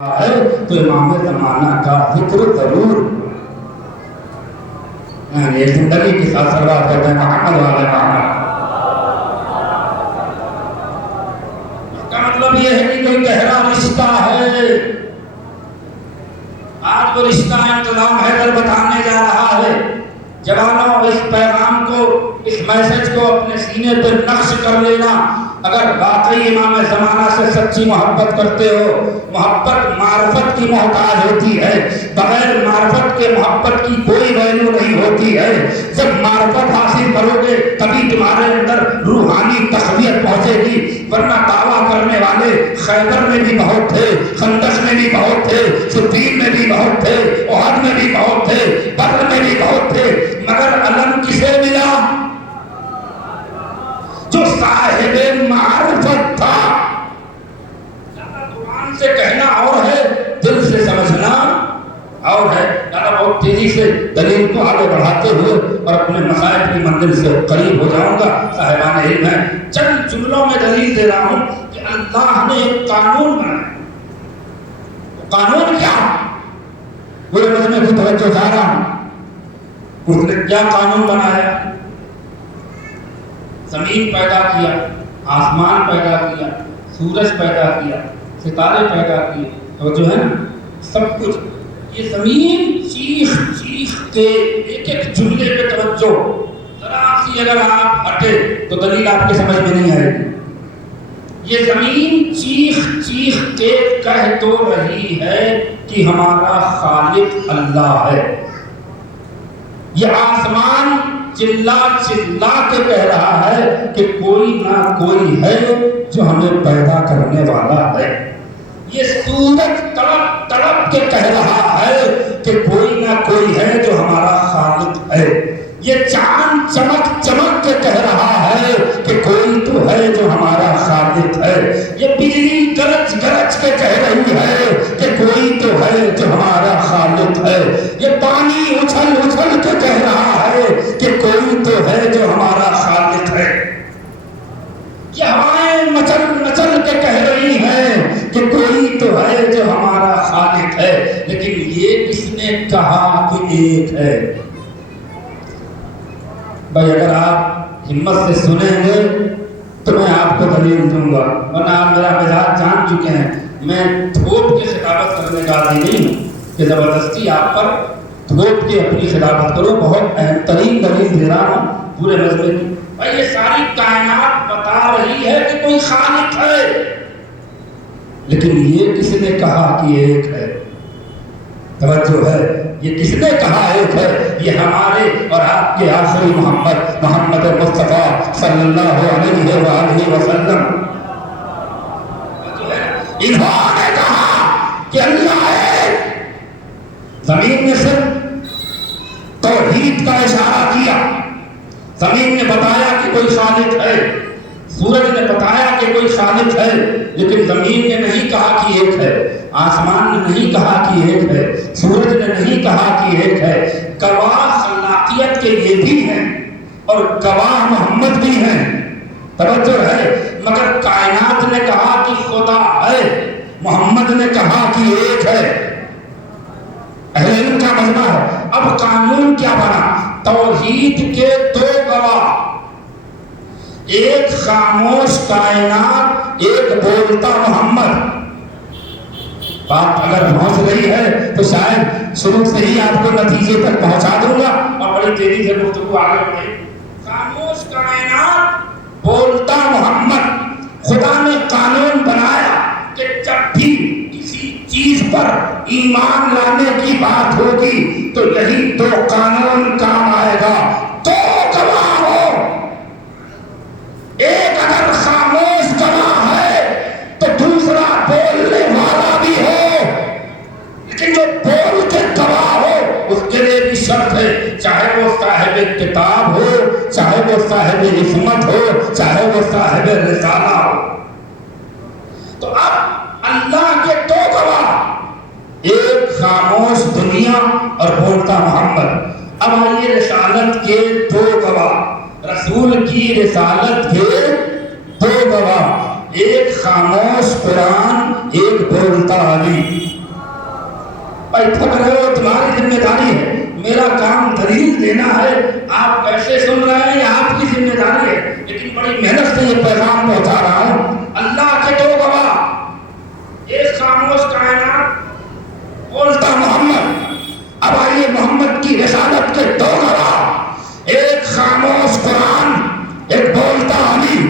ہے تو امام زمانہ کا ذکر ضرور زندگی کے ساتھ سلوات کرتے ہیں محمد والے محمد۔ اس کا مطلب یہ ہے کہ کوئی گہرا رشتہ ہے۔ آج وہ رشتہ انتظام حیدر بتانے جا رہا ہے۔ جوانوں، اس پیغام کو، اس میسج کو اپنے سینے پر نقش کر لینا۔ اگر واقعی امام زمانہ سے سچی محبت کرتے ہو، محبت معرفت کی محتاج ہوتی ہے، بغیر معرفت کے محبت کی کوئی ویلیو نہیں ہوتی ہے۔ جب معرفت حاصل کرو گے تبھی تمہارے اندر روحانی تقویت پہنچے گی، ورنہ دعویٰ کرنے والے خیبر میں بھی بہت تھے، خندق میں بھی بہت تھے، صفین میں بھی بہت تھے، احد میں بھی بہت تھے، بدر میں بھی بہت تھے، مگر علم کسے ملا؟ جو صاحب معرفت تھا۔ قرآن سے کہنا اور ہے، دل سے سمجھنا اور ہے۔ بہت تیزی سے دلیل کو آگے بڑھاتے ہوئے اور اپنے مسائل کی منزل سے قریب ہو جاؤں گا۔ صاحبان علم ہے، چند جملوں میں دلیل دے رہا ہوں کہ اللہ نے ایک قانون بنایا۔ قانون کیا؟ پورے مجمع کی توجہ چاہ رہا ہوں۔ اس نے کیا قانون بنایا؟ زمین پیدا کیا، آسمان پیدا کیا، سورج پیدا کیا، ستارے پیدا کیے، توجہ ہے نا، سب کچھ۔ یہ زمین چیخ چیخ کے ایک ایک جملے پہ توجہ، ذرا سی اگر آپ ہٹے تو دلیل آپ کے سمجھ میں نہیں آئے گی۔ یہ زمین چیخ چیخ کے کہہ تو رہی ہے کہ ہمارا خالق اللہ ہے۔ یہ آسمان چلا چلا کے کہہ رہا ہے کہ کوئی نہ کوئی ہے جو ہمیں پیدا کرنے والا ہے۔ یہ سورج تڑپ تڑپ کے کہہ رہا ہے کہ کوئی نہ کوئی ہے جو ہمارا خالق ہے۔ یہ چاند چمک چمک کے کہہ رہا ہے کہ کوئی تو ہے جو ہمارا خالق ہے۔ یہ بجلی گرج گرج کے کہہ رہی ہے کہ کوئی تو ہے جو ہمارا خالق ہے۔ یہ پانی اچھل اچھل کے کہہ رہا ہے کہ کوئی تو ہے جو ہمارا خالق ہے۔ یہ ہوائیں مچل مچل کے کہہ رہی ہیں کہ کوئی تو ہے جو ہمارا خالق ہے۔ لیکن یہ کس نے کہا کہ ایک ہے؟ بھائی اگر آپ ہمت سے سنیں گے تو میں آپ کو دلیل دوں گا، ورنہ آپ میرا مزاج جان چکے ہیں۔ میں تھوپ کے خطابت کرنے کا عادی نہیں ہوں کہ زبردستی آپ پر تھوپ کے اپنی خطابت کرو۔ بہت اہم ترین دلیل دے رہا ہوں پورے مجمع کی۔ بھائی یہ ساری کائنات بتا رہی ہے کہ کوئی خالق ہے، لیکن یہ کس نے کہا کہ ایک ہے؟ توجہ ہے، یہ کس نے کہا ایک ہے؟ یہ ہمارے اور آپ کے آخری محمد مصطفیٰ صلی اللہ علیہ وآلہ وسلم، انہوں نے کہا کہ اللہ ہے۔ زمین نے صرف توحید کا اشارہ کیا، زمین نے بتایا کہ کوئی خالق ہے، سورج نے بتایا کہ کوئی خالق ہے، لیکن زمین نے نہیں کہا کہ ایک ہے، آسمان نے نہیں کہا کہ ایک ہے، سورج نے نہیں کہا کہ ایک ہے۔ گواہ خلاقیت کے یہ بھی ہیں اور گواہ محمد بھی ہیں، توجہ ہے، مگر کائنات نے کہا کہ خدا ہے، محمد نے کہا کہ ایک ہے۔ اہل علم کا مجمع ہے۔ اب قانون کیا بنا؟ توحید کے دو گواہ، ایک خاموش کائنات، ایک بولتا محمد۔ بات اگر پہنچ رہی ہے تو شاید شروع سے ہی آپ کو نتیجے تک پہنچا دوں گا اور بڑی تیزی سے گفتگو آگے بڑھے۔ خاموش کائنات، بولتا محمد۔ خدا نے قانون بنایا کہ جب بھی کسی چیز پر ایمان لانے کی بات ہوگی تو یہی دو قانون کام آئے گا۔ دو گواہ ہو، ایک اگر خاموش گواہ ہے تو دوسرا بولنے والا بھی ہو، لیکن جو بول کے گواہ ہو اس کے لیے بھی شرط ہے، چاہے وہ صاحب کتاب ہو، چاہے وہ صاحب عصمت ہو، چاہے وہ صاحب رسالہ ہو۔ تو اب اللہ کے دو گواہ، ایک خاموش دنیا اور بولتا محمد۔ اب آئیے رسالت کے دو گواہ، رسول کی رسالت کے دو گواہ، ایک خاموش قرآن، ایک بولتا علی۔ بھائی تھک رہے ہو، تمہاری ذمہ داری ہے، میرا کام دلیل دینا ہے، آپ کیسے سن رہے ہیں یہ آپ کی ذمہ داری ہے، لیکن بڑی محنت سے یہ پیغام پہنچا رہا ہوں۔ اللہ کے دو گواہ، ایک خاموش کائنات، بولتا محمد۔ اب آئیے محمد کی رسالت کے دو گواہ، ایک خاموش قرآن، ایک بولتا علی۔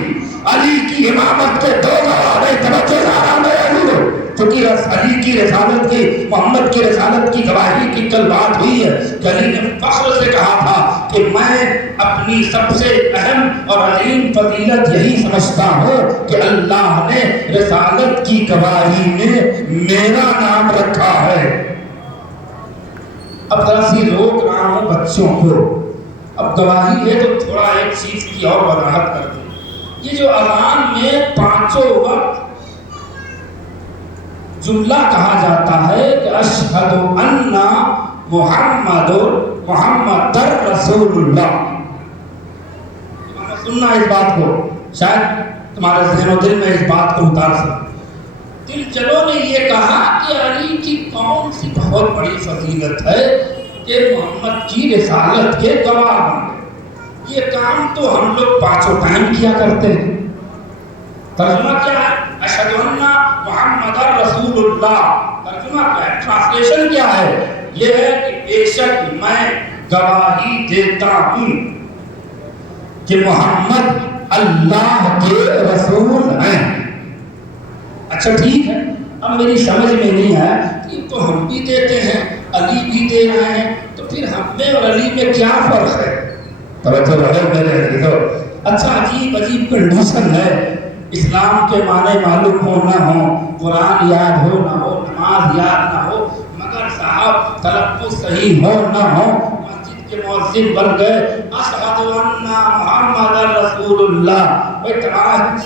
علی کی امامت کے دو گواہ، توجہ ذرا میرے عزیزو، چونکہ علی کی رسالت کی، محمد کی رسالت کی گواہی کی کل بات ہوئی ہے کہ علی نے فخر سے کہا تھا کہ میں اپنی سب سے اہم اور عظیم فضیلت یہی سمجھتا ہوں کہ اللہ نے رسالت کی گواہی میں میرا نام رکھا ہے۔ اب ذرا سی روک رہا ہوں بچوں کو، اب گواہی ہے تو تھوڑا ایک چیز کی اور وضاحت کرتے ہیں۔ یہ جو اذان میں پانچوں وقت جملہ کہا جاتا ہے کہ اشہد ان محمد رسول اللہ، سننا اس بات کو، شاید تمہارے ذہن و دل میں اس بات کو اتار سکتے۔ دل جلوں نے یہ کہا کہ علی کی کون سی بہت بڑی فضیلت ہے کہ محمد کی رسالت کے گواہ بن گئے۔ یہ کام تو ہم لوگ پانچوں ٹائم کیا کرتے ہیں۔ ترجمہ کیا ہے؟ اشہد ان محمد رسول اللہ، ترجمہ کیا ہے، ٹرانسلیشن کیا ہے؟ یہ ہے کہ بے شک میں گواہی دیتا ہوں کہ محمد اللہ کے رسول ہیں۔ اچھا ٹھیک ہے، اب میری سمجھ میں نہیں ہے کہ تو ہم بھی دیتے ہیں، علی بھی دے رہے ہیں، تو پھر ہم میں اور علی میں کیا فرق ہے؟ توجہ رہے میرے عزیزو۔ اچھا عجیب کنڈیشن ہے، اسلام کے معنی معلوم ہو نہ ہو، قرآن یاد ہو نہ ہو، نماز یاد نہ ہو، مگر صاحب تلفظ صحیح ہو نہ ہو، مسجد کے مؤذن بن گئے اشہد ان محمد رسول اللہ۔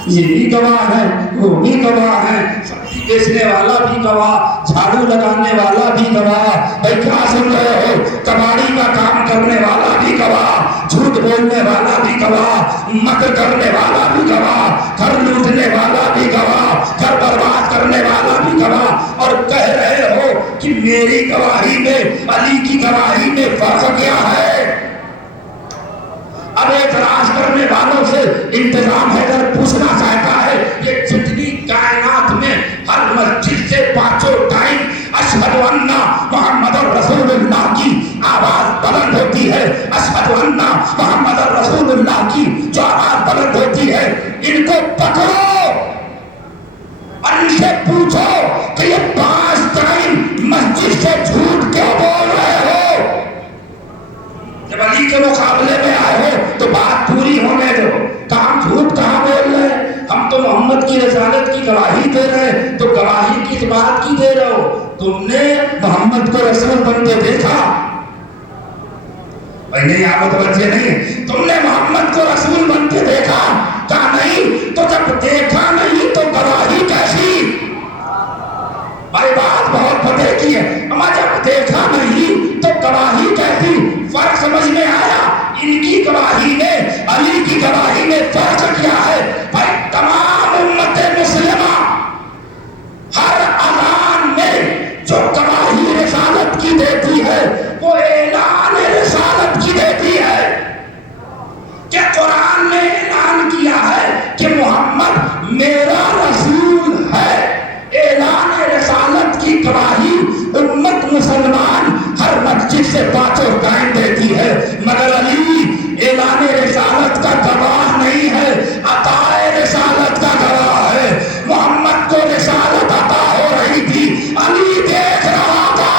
یہ بھی گواہ ہے، وہ بھی گواہ ہے، سبزی بیچنے والا بھی گواہ، جھاڑو لگانے والا بھی گواہ، بھائی کیا سن رہے ہو، کباڑی کا کام کرنے والا بھی گواہ، جھوٹ بولنے والا بھی گواہ، مکر کرنے والا بھی گواہ، گھر لوٹنے والا بھی گواہ، گھر برباد کرنے والا بھی گواہ، اور کہہ رہے ہو کہ میری گواہی میں علی کی گواہی میں فرق کیا ہے؟ اب اعتراض کرنے والوں سے انتظام حیدر پوچھنا چاہتا ہے، یہ جتنی کائنات میں ہر مسجد سے پانچوں ٹائم اشہد ان محمد رسول اللہ کی آواز بلند ہوتی ہے، اشہد ان محمد رسول اللہ کی جو آواز بلند ہوتی ہے، ان کو پکڑو اور ان سے پوچھو کہ یہ 5 ٹائم مسجد سے جھوٹ کیوں بول رہے ہو؟ جب علی کے مقابلے میں آئے ہو تو بات پوری ہونے دو، کام جھوٹ کہاں بول رہے ہیں؟ ہم تو محمد کی رسالت کی گواہی دے رہے ہیں، تو گواہی کس بات کی دے رہے ہو؟ تم نے محمد کو رسول بنتے دیکھا؟ بھائی نہیں، آپ متوجہ نہیں، تم نے محمد کو رسول بنتے دیکھا؟ کہا نہیں، تو جب دیکھا نہیں تو گواہی کیسی؟ بھائی بات بہت پتہ کی ہے، اما جب دیکھا نہیں تو گواہی کیسی؟ فرق سمجھ میں آیا؟ ان کی گواہی میں علی کی گواہی میں فرق کیا ہے؟ بھائی تمام امت مسلمہ ہر اذان میں جو گواہی رسالت کی دیتی ہے وہ اعلان رسالت کی دیتی ہے کہ قرآن نے اعلان کیا ہے کہ محمد میرا رسول ہے۔ اعلان رسالت کی گواہی امت مسلمان ہر مسجد سے پانچوں ٹائم دیتی ہے، مگر علی اعلان رسالت کا گواہ نہیں ہے، عطا رسالت کا گواہ ہے۔ محمد کو رسالت عطا ہو رہی تھی، علی دیکھ رہا تھا۔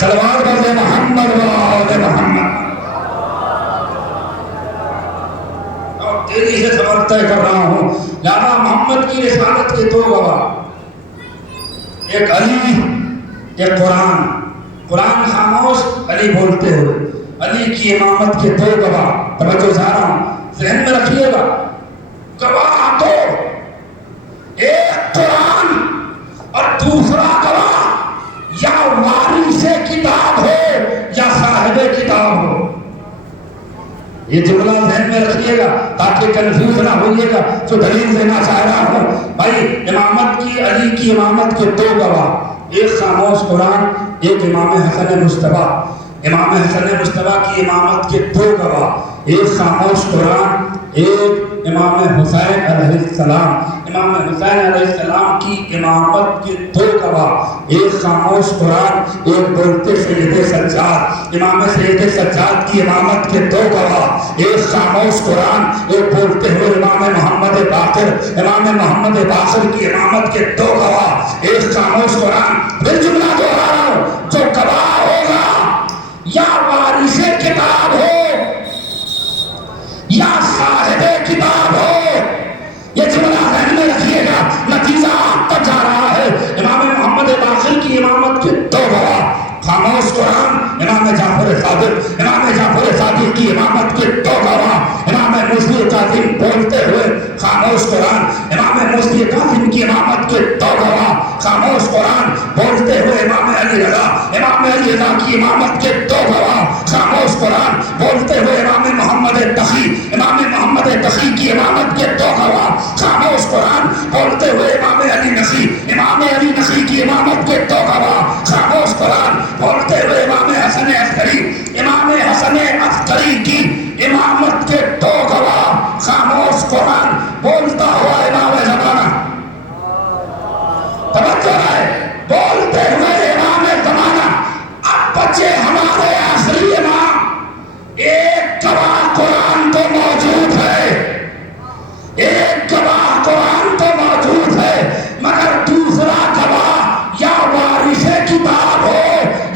صلوات بر محمد و آل محمد۔ اور تیری سے سبق طے کر رہا ہوں، لہذا محمد کی رسالت کے دو گواہ، ایک علی، ایک قرآن۔ قرآن خاموش، علی بولتے ہوئے، علی کی امامت کے دو گواہ۔ توجہ چاہ رہا ہوں، ذہن میں رکھیے گا، گواہ دو، ایک قرآن اور دوسرا گواہ یا وارث کتاب ہو یا صاحب کتاب ہو۔ یہ جملہ ذہن میں رکھیے گا تاکہ کنفیوز نہ ہوئیے گا جو دلیل دینا چاہ رہا ہوں. بھائی امامت کی، علی کی امامت کے دو گواہ، ایک خاموش قرآن، ایک امام حسن مجتبیٰ. امام حسن مجتبیٰ کی امامت کے دو گواہ، ایک خاموش قرآن، ایک امام حسین علیہ السلام. امام حسین علیہ السلام کی امامت کے دو گواہ، ایک خاموش قرآن، ایک بولتے سید سجاد. امام سید سجاد کی امامت کے دو گواہ، ایک خاموش قرآن، ایک بولتے ہوئے امام محمد باقر. امام محمد باقر کی امامت کے دو گواہ، ایک خاموش قرآن. پھر جملہ دوہرا رہا ہوں، جو گواہ ہوگا یا وارث کتاب ہو یا صاحب کتاب ہو، یہ جملہ ذہن میں رکھیے گا، نتیجہ آپ تک جا رہا ہے. امام محمد باقر کی امامت کے دو گواہ، خاموش قرآن، امام جعفر صادق. امام جعفر صادق کی امامت کے دو گواہ، امام موسیٰ کاظم بولتے ہوئے خاموش قرآن. امام موسیٰ کاظم کی امامت کے دو گواہ، خاموش قرآن، بولتے ہوئے امام علی رضا. امام علی رضا کی امامت کے دو گواہ، خاموش قرآن، بولتے ہوئے امام محمد تقی. امام محمد تقی کی امامت کے دو گواہ، خاموش قرآن، بولتے ہوئے امام علی نقی. امام علی نقی کی امامت کے دو گواہ، خاموش قرآن، بولتے ہوئے امام حسن عسکری. امام حسن عسکری کی امامت کے دو گواہ، خاموش قرآن، بولتا ہوا امام زمانہ. توجہ ہے، بولتے ہوئے امام زمانہ. اب بچے ہمارے آخری امام. ایک گواہ قرآن تو موجود ہے، ایک گواہ قرآن تو موجود ہے، مگر دوسرا گواہ یا وارث کتاب ہو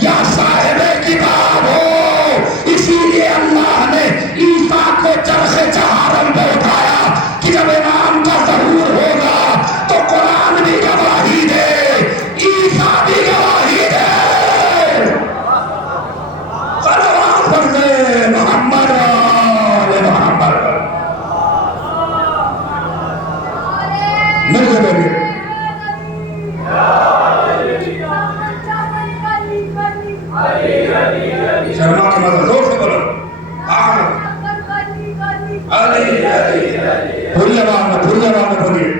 یا صاحب کتاب ہو. اسی لیے اللہ نے عیسیٰ کو چرخ چہارم پہ اٹھایا کہ جب امام کا ظہور ہوگا تو قرآن بھی گواہی دے، عیسیٰ بھی گواہی دے. صلوات پڑھ دے محمد آل محمد. مل گئے بیٹے شرما کے مدد زور سے بولو. علی علی پوری آواز میں بولیے.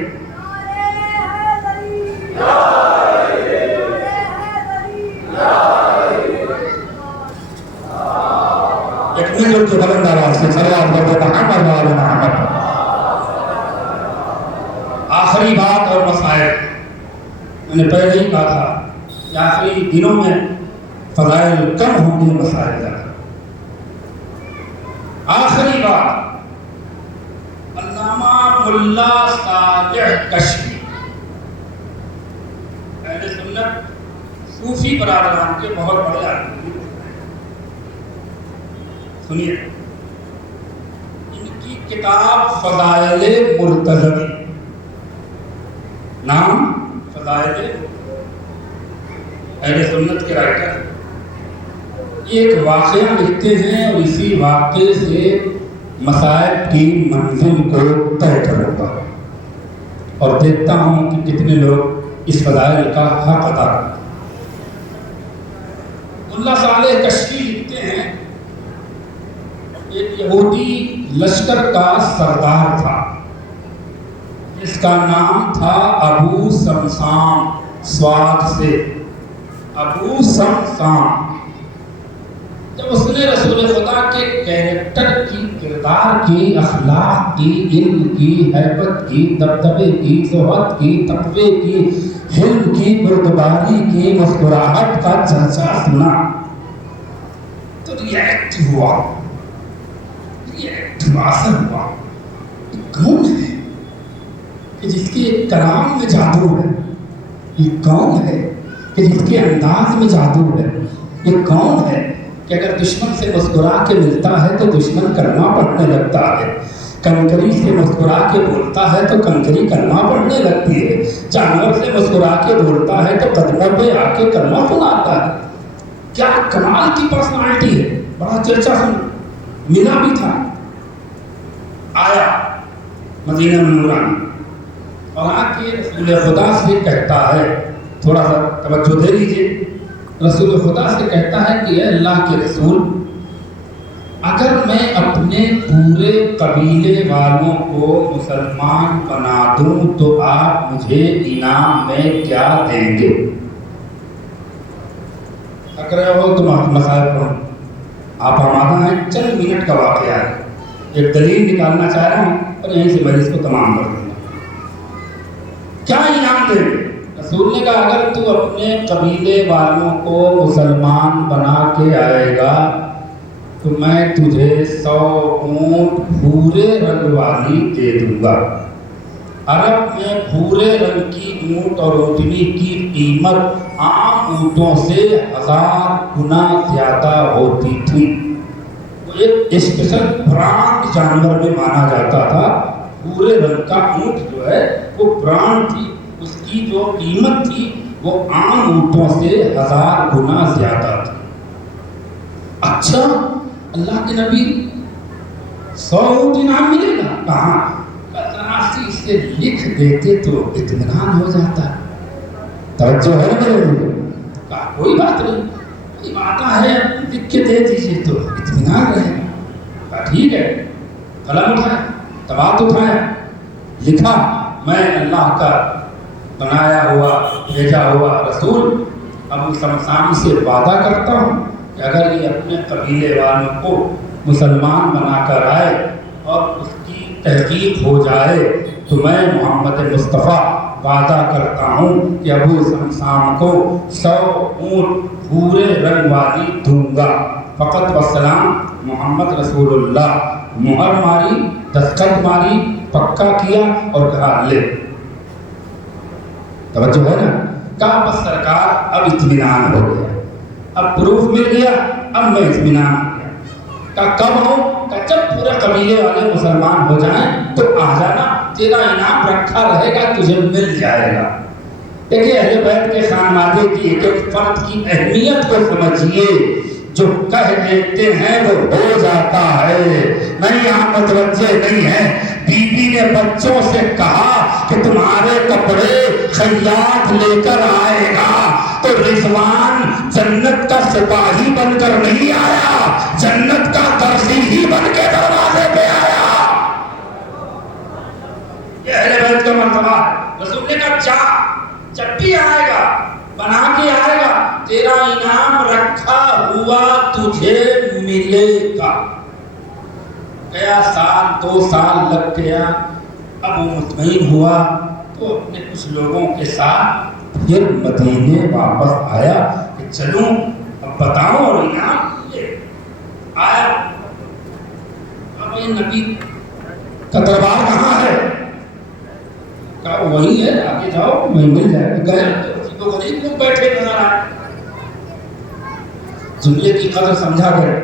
ایک مل جل کے بلند آواز سے صلوات پڑھ دے محمد آل محمد. آخری بات اور مسائل میں نے پہلے ہی کہا تھا کہ آخری دنوں میں فضائل کم ہوں گے، مسائل زیادہ. آخری بات، علامہ ملا صالح کشمی اہل سنت صوفی برادران کے بہت بڑے عالم ہیں. سنیے، ان کی کتاب فضائل مرتضوی، نام فضائل، اہل سنت کے رائٹر. یہ ایک واقعہ لکھتے ہیں اور اسی واقعے سے مسائل کی منزل کو طے کروں گا اور دیکھتا ہوں کہ کتنے لوگ اس فضائل کا حق ادا کرتے. اللہ صالح کشکی لکھتے ہیں ایک یہودی لشکر کا سردار تھا جس کا نام تھا ابو سمسام، سواد سے ابو سمسام. جب اس نے رسول خدا کے کیریکٹر کی، کردار کی، اخلاق کی، علم کی، ہیبت کی، دبدبے کی، زہد کی، تقوی کی، حلم کی، بردباری کی، مسکراہٹ کا چرچا سنا تو ریئیکٹ ہوا، اثر ہوا. کون ہے کہ جس کے کلام میں جادو ہے؟ یہ کون ہے کہ جس کے انداز میں جادو ہے؟ یہ کون ہے کہ اگر دشمن سے مسکرا کے ملتا ہے تو دشمن کلمہ پڑھنے لگتا ہے، کنکری سے مسکرا کے بولتا ہے تو کنکری کلمہ پڑھنے لگتی ہے، جانور سے مسکرا کے بولتا ہے تو قدموں پہ آ کے کلمہ سناتا ہے. کیا کمال کی پرسنالٹی ہے. بڑا چرچا سنا، ملا بھی تھا. آیا مدینہ منورہ میں اور آ کے رسول خدا سے کہتا ہے، تھوڑا سا توجہ دے لیجیے، رسول خدا سے کہتا ہے کہ اے اللہ کے رسول، اگر میں اپنے پورے قبیلے والوں کو مسلمان بنا دوں تو آپ مجھے انعام میں کیا دیں گے؟ اگر ہو تو مسائل پڑھوں، آپ آمادہ ہیں؟ چند منٹ کا واقعہ ہے، ایک دلیل نکالنا چاہ رہا ہوں اور یہیں سے میں اس کو تمام کر دوں گا۔ کیا انعام دیں گے؟ رسول نے کہا اگر تو اپنے قبیلے والوں کو مسلمان بنا کے آئے گا تو میں تجھے 100 اونٹ بھورے رنگ والی دے دوں گا۔ عرب میں بھورے رنگ کی اونٹ اور اونٹنی کی قیمت عام اونٹوں سے 1000 گنا زیادہ ہوتی تھی۔ وہ ایک اسپیشل برانڈ جانور میں مانا جاتا تھا۔ بھورے رنگ کا اونٹ جو ہے وہ برانڈ تھی، اس کی جو قیمت تھی وہ عام اونٹوں سے 1000 گنا زیادہ تھی۔ اچھا اللہ کے نبی 100 اونٹ انعام ملے گا؟ کہاں؟ ذرا سے لکھ دیتے تو اطمینان ہو جاتا۔ توجہ ہے میرے؟ کہا کوئی بات نہیں، کوئی بات ہے، لکھ کے دے دیجیے تو اطمینان رہے گا۔ کہا ٹھیک ہے، قلم اٹھایا، توات اٹھایا، لکھا میں اللہ کا بنایا ہوا بھیجا ہوا رسول ابو سمسام سے وعدہ کرتا ہوں کہ اگر یہ اپنے قبیلے والوں کو مسلمان بنا کر آئے اور اس کی تحقیق ہو جائے تو میں محمد مصطفیٰ وعدہ کرتا ہوں کہ ابو سمسام کو 100 اونٹ بھورے رنگ والی دوں گا۔ فقط وسلام محمد رسول اللہ، مہر ماری، دستخط ماری، پکا کیا اور کہا لے۔ توجہ ہے نا؟ کہا بس سرکار اب اطمینان ہو گیا، اب پروف مل گیا، اب میں اطمینان ہو گیا۔ کہا کب ہو؟ کہا جب پورے قبیلے والے مسلمان ہو جائیں تو آ جانا، تیرا انعام رکھا رہے گا، تجھے مل جائے گا۔ دیکھیے اہل بیت کے خانوادے کی ایک ایک فرد کی اہمیت کو سمجھیے، جو کہہ دیتے ہیں وہ ہو جاتا ہے۔ نہیں آپ متوجہ نہیں ہیں، بی بی نے بچوں سے کہا کہ تمہارے کپڑے خیاط لے کر آئے گا، تو رضوان جنت کا سپاہی بن کر نہیں آیا، جنت کا درزی ہی بن کے دروازے پہ آیا۔ یہ اہل بیت کا مرتبہ ہے۔ رسول نے کہا جب بھی آئے گا بنا کے آئے گا، تیرا انعام رکھا ہوا تجھے ملے گا۔ گیا سال 2 سال لگ گیا، اب وہ مطمئن ہوا تو اپنے کچھ لوگوں کے ساتھ پھر مدینے واپس آیا کہ چلوں اب بتاؤں اور انعام لے آیا۔ اب یہ نبی کا دربار کہاں ہے؟ کہا وہی ہے، آگے جاؤ میں مل جائے گا۔ گئے تو غریب لوگ بیٹھے نظر آئے، جملے کی قدر سمجھا گئے،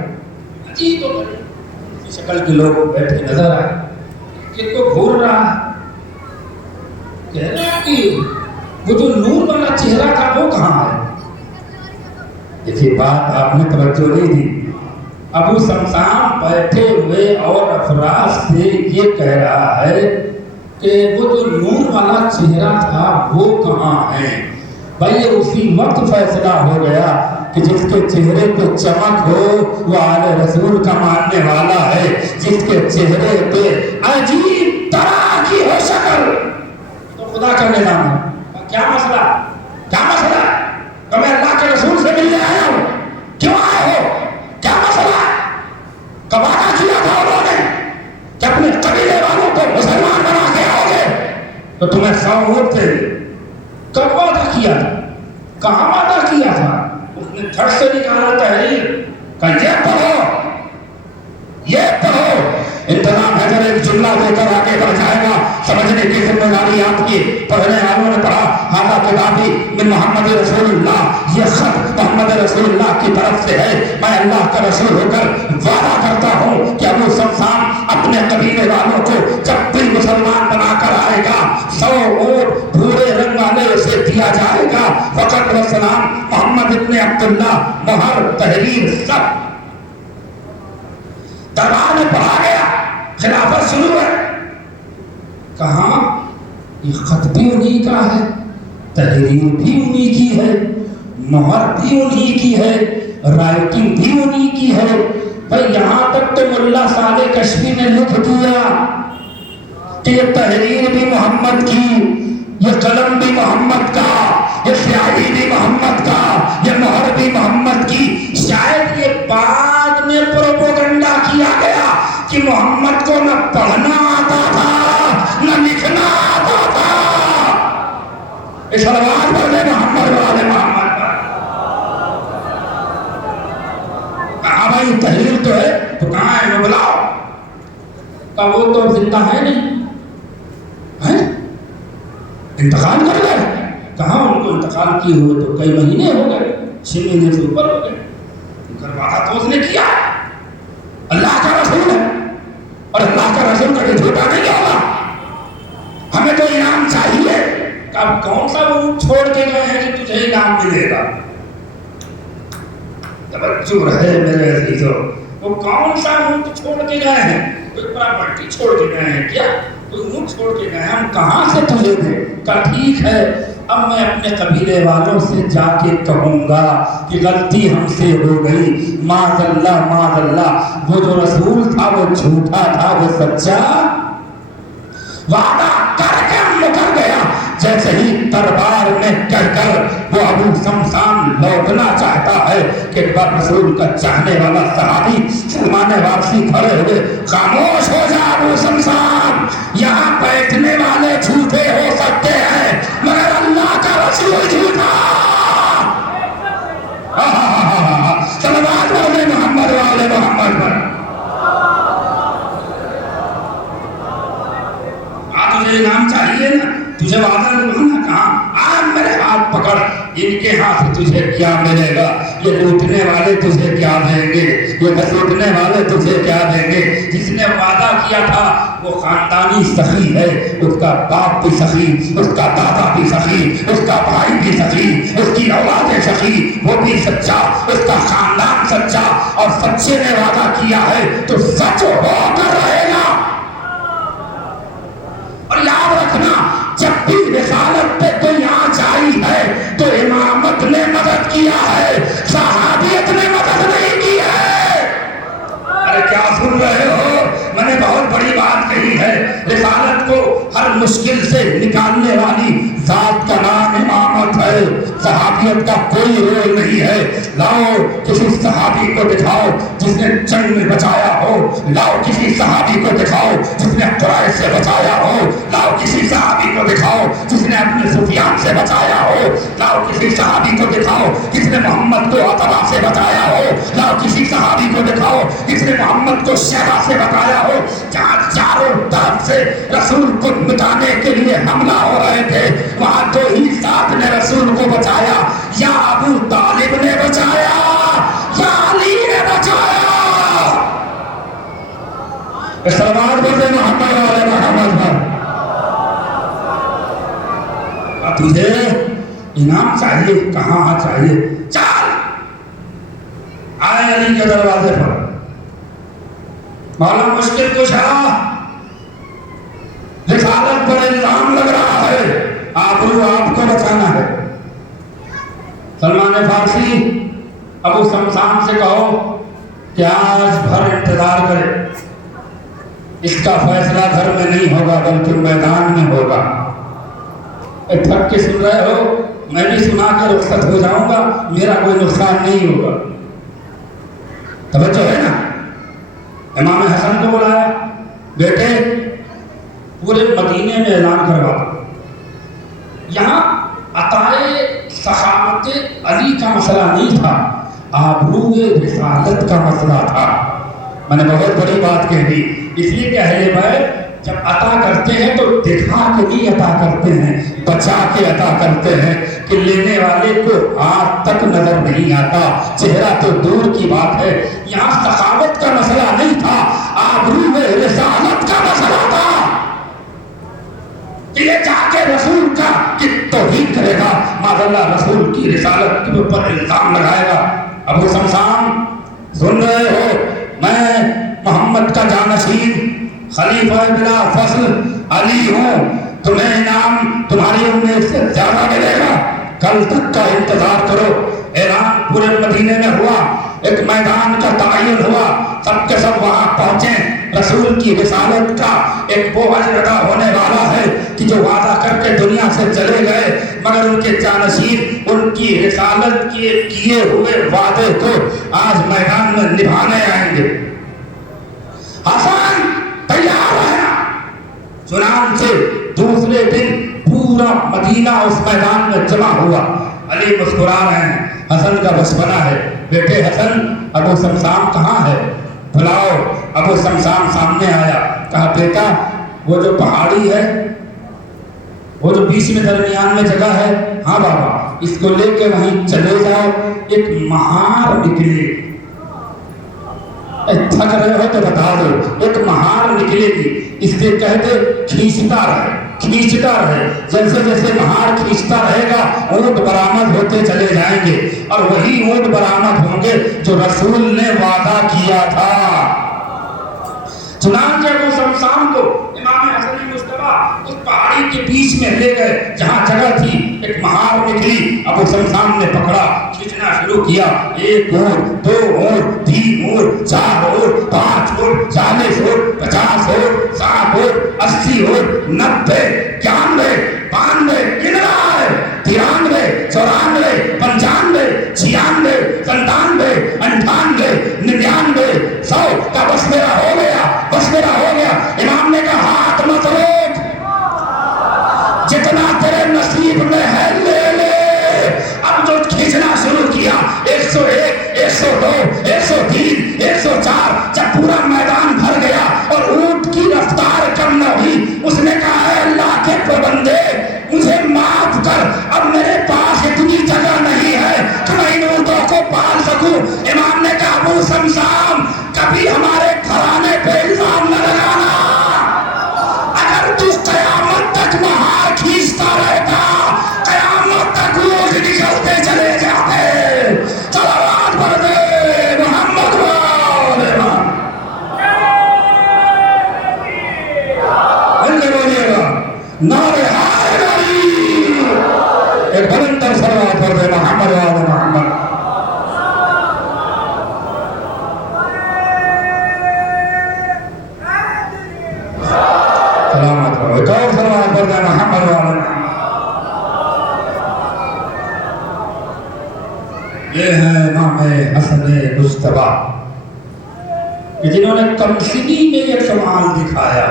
عجیب و غریب شکل کے لوگ بیٹھے نظر آئے۔ کن کو گھور رہا ہے، کہہ رہا ہے کہ وہ جو نور والا چہرہ تھا وہ کہاں ہے؟ دیکھیے بات آپ نے توجہ نہیں دی۔ ابو سمسام بیٹھے ہوئے اور افراد سے یہ کہہ رہا ہے کہ وہ جو نور والا چہرہ تھا وہ کہاں ہے؟ بھائی اسی وقت فیصلہ ہو گیا کہ جس کے چہرے پہ چمک ہو وہ آل رسول کا ماننے والا ہے، جس کے چہرے پہ عجیب طرح کی ہو شکل تو خدا کا نظام ہے۔ کیا مسئلہ؟ کیا مسئلہ؟ تو میں اللہ کے رسول سے ملنے آیا ہوں، کیوں آئے ہو؟ کیا مسئلہ؟ کب وعدہ کیا تھا انہوں نے کہ اپنے قبیلے والوں کو مسلمان بنا کے آؤ گے تو تمہیں 100 اونٹ دیں گے؟ کب وعدہ کیا تھا؟ کہاں وعدہ کیا تھا؟ اس نے گھر سے نکالا تحریر کہ یہ پڑھو، یہ پڑھو۔ انتظام حیدر ایک جملہ دے کر آگے بڑھ جائے گا، سمجھنے کی ذمہ داری آپ کی۔ پڑھنے والوں نے پڑھا ھذا کتابی من محمد رسول اللہ، یہ خط محمد رسول اللہ کی طرف سے ہے، میں اللہ کا رسول ہو کر وعدہ کرتا ہوں کہ ابو سمسام اپنے قبیلے والوں کو جب بھی مسلمان بنا کر آئے گا 100 اونٹ بھورے رنگ والے اسے دیا جائے گا۔ فقط وسلام محمد ابن عبداللہ، مہر تحریر سب دربار میں پڑھا گیا، خلافت شروع ہے۔ کہاں؟ یہ خط بھی انہی کا ہے، تحریر بھی انہی کی ہے، مہر بھی انہی کی ہے، رائٹنگ بھی انہی کی ہے، بھائی یہاں تک تو ملا صالح کشمی نے لکھ دیا کہ یہ تحریر بھی محمد کی، یہ قلم بھی محمد کا، یہ سیاہی بھی محمد کا، یہ مہر بھی محمد کی۔ شاید یہ بعد میں پروپیگنڈا کیا گیا کہ محمد کو نہ پڑھنا آتا تھا نہ لکھنا آتا تھا۔ اس صلوات والے محمد والے محمد پر کہا بھائی تحریر تو ہے، تو کہاں ہے وہ بلاؤ؟ کہا وہ تو زندہ ہے نہیں، انتقال کر گئے۔ کہاں ان کو انتقال کیے ہوئے تو کئی مہینے ہو گئے، 6 مہینے سے اوپر ہو گئے۔ وعدہ تو اس نے کیا، اللہ کا رسول ہے اور اللہ کا رسول کا جھوٹا نہیں ہوگا، ہمیں تو انعام چاہیے۔ اب کون سا وہ چھوڑ کے گئے ہیں کہ تجھے انعام ملے گا؟ توجہ رہے میرے عزیزو، وہ کون سا اونٹ چھوڑ کے گئے ہیں؟ کوئی پراپرٹی چھوڑ کے گئے ہیں کیا؟ کوئی اونٹ چھوڑ کے گئے ہیں؟ ہم کہاں سے تجھے دیں؟ کہا ٹھیک ہے، اب میں اپنے قبیلے والوں سے جا کے کہوں گا کہ غلطی ہم سے ہو گئی، معاذ اللہ معاذ اللہ، وہ جو رسول تھا وہ جھوٹا تھا، وہ سچا وعدہ کر کے مکر گیا۔ جیسے ہی دربار میں کہہ کر وہ ابو سمسام لوٹنا چاہتا ہے کہ رسول کا چاہنے والا صحابی سلمان فارسی کھڑے ہوئے، خاموش ہو جا ابو سمسام، یہاں بیٹھنے والے جھوٹے ہو سکتے ہیں مگر اللہ کا رسول جھوٹا۔ صلوات والے محمد والے محمد پر تجھے انعام چاہیے نا، تجھے وعدہ نبھانا، کہاں آج میرے ہاتھ پکڑ، ان کے ہاتھ سے تجھے کیا ملے گا؟ یہ لوٹنے والے تجھے کیا دیں گے؟ یہ گھسیٹنے والے تجھے کیا دیں گے؟ جس نے وعدہ کیا تھا وہ خاندانی سخی ہے، اس کا باپ بھی سخی، اس کا دادا بھی سخی، اس کا بھائی بھی سخی، اس کی اولاد سخی، وہ بھی سچا، اس کا خاندان سچا، اور سچے نے وعدہ کیا ہے تو سچ ہو کر رہے گا۔ اور یاد رکھنا، جب بھی رسالت پہ کوئی آنچ آئی ہے تو امامت نے مدد کیا ہے، صحابیت نے مدد نہیں کی ہے۔ ارے کیا سن رہے ہو؟ میں نے بہت بڑی بات کہی ہے، رسالت کو ہر مشکل سے نکالنے والی ذات کا نام امامت ہے، صحابیت کا کوئی رول نہیں ہے۔ لاؤ کسی صحابی کو دکھاؤ جس نے جنگ میں بچایا ہو، لاؤ کسی صحابی کو دکھاؤ جس نے قریش سے بچایا ہو، لاؤ کسی صحابی کو دکھاؤ جس نے اپنے سفیان سے بچایا ہو، لاؤ کسی صحابی کو دکھاؤ جس نے محمد کو عتبہ سے بچایا ہو، لاؤ کسی صحابی کو دکھاؤ جس نے محمد کو شیبہ سے بچایا ہو۔ جہاں چاروں طرف سے رسول کو مٹانے کے لیے حملہ ہو رہے تھے، وہاں تو ہی ذات نے رسول کو بچایا، یا ابو طالب نے بچایا یا علی نے بچایا۔ صلوات پڑھتے محمد والے محمد پر۔ تجھے انعام چاہیے، کہاں چاہیے؟ چل آئے علی کے دروازے پر، مولا مشکل کشا، رسالت پر الزام لگ رہا ہے، آبرو آپ کو بچانا ہے۔ سلمان فارسی ابو سمسام سے کہو کہ آج بھر انتظار کرے، اس کا فیصلہ گھر میں نہیں ہوگا بلکہ میدان میں ہوگا۔ تھک کے سن رہے ہو، میں بھی سنا کے رخصت ہو جاؤں گا، میرا کوئی نقصان نہیں ہوگا۔ توجہ ہے نا؟ امام حسن کو بلایا، بیٹے پورے مدینے میں اعلان کروا دو، یہاں عطائے صحابت علی کا مسئلہ نہیں تھا، آبرو رسالت کا مسئلہ تھا۔ میں نے بہت بڑی بات کہہ دی، اس لیے کہ اہل بیت جب عطا کرتے ہیں تو دکھا کے نہیں عطا کرتے ہیں، بچا کے عطا کرتے ہیں کہ لینے والے کو ہاتھ تک نظر نہیں آتا، چہرہ تو دور کی بات ہے۔ یہاں سخاوت کا مسئلہ نہیں تھا، آبرو میں رسالت کا مسئلہ تھا کہ یہ جا کے رسول کا کہ توہین کرے گا، معاذ اللہ رسول کی رسالت کے اوپر الزام لگائے گا۔ ابو سمسام سن رہے ہو، میں محمد کا جانشین خلیفہ بلا فصل علی ہوں، تمہیں انعام تمہاری امید سے زیادہ ملے گا، کل تک کا انتظار کرو۔ اعلان پورے مدینے میں ہوا، ایک میدان کا تعین ہوا، سب کے سب وہاں پہنچے. رسول کی رسالت کا ایک وہ اجر ادا ہونے والا ہے کہ جو وعدہ کر کے دنیا سے چلے گئے مگر ان کے جانشین ان کی رسالت کے کیے ہوئے وعدے کو آج میدان میں نبھانے آئیں گے. حسن تیار رہنا. چنانچہ دوسرے دن پورا مدینہ اس میدان میں جمع ہوا. علی مسکرا رہے ہیں. حسن کا بچپنا ہے. بیٹے حسن، ابو سمسام کہاں ہے؟ بلاؤ. ابو سمسام سامنے آیا. کہا بیٹا وہ جو پہاڑی ہے، وہ جو بیچ میں درمیان میں جگہ ہے، ہاں بابا، اس کو لے کے وہیں چلے جاؤ. ایک مہار نکلے گی. تھک رہے ہو تو بتا دو، ایک مہار نکلے گی. اس سے کہہ دے کھینچتا رہے، کھینچتا رہے. جیسے جیسے مہار کھینچتا رہے گا اونٹ برآمد ہوتے چلے جائیں گے، اور وہی اونٹ برآمد ہوں گے جو رسول نے وعدہ کیا تھا. چنانچہ ابو سمسام کو امام حسن مصطفیٰ اس پہاڑی کے بیچ میں لے گئے جہاں جگہ تھی. ایک مہار نکلی. ابو سمسام نے پکڑا، کھینچنا شروع کیا. 1 اونٹ، 2 اونٹ، 3 اونٹ، 4 اونٹ، 5 اونٹ، 40 اونٹ، 50 اونٹ، 60 اونٹ، 80 اونٹ، 90، 91، 92، گن رہا ہے. 93، 94، 95، 96، 97، 98، 99، 100 کا بس میرا ہو گیا، بس میرا ہو گیا. امام نے کہا ہاتھ مت روک، جتنا تیرے نصیب میں ہے لے لے. اب جو کھینچنا شروع کیا، 101، 102، 103، 104، جب پورا میدان بھر گیا اور اونٹ کی رفتار کم نہ ہوئی، اس نے کہا اے اللہ کے بندے مجھے معاف کر، اب میرے پاس اتنی جگہ نہیں ہے کہ میں ان اونٹوں کو پال سکوں. امام نے کہا ابو سمسام کبھی ہمارے گھرانے پہ الزام نہ لگانا. اگر تو قیامت تک مہار کھینچتا رہتا، قیامت تک لوگ نکلتے چلے جاتے. صلوات پڑھ دے محمد والے بولیے گا نعرے ایک بلند تر صلوات پڑھ دے محمد والے محمد. سلامت رہو. ایک اور صلوات پڑھ دے محمد والے محمد. یہ ہے امام حسن مصطفیٰ کہ جنہوں نے کمسنی میں یہ کمال دکھایا.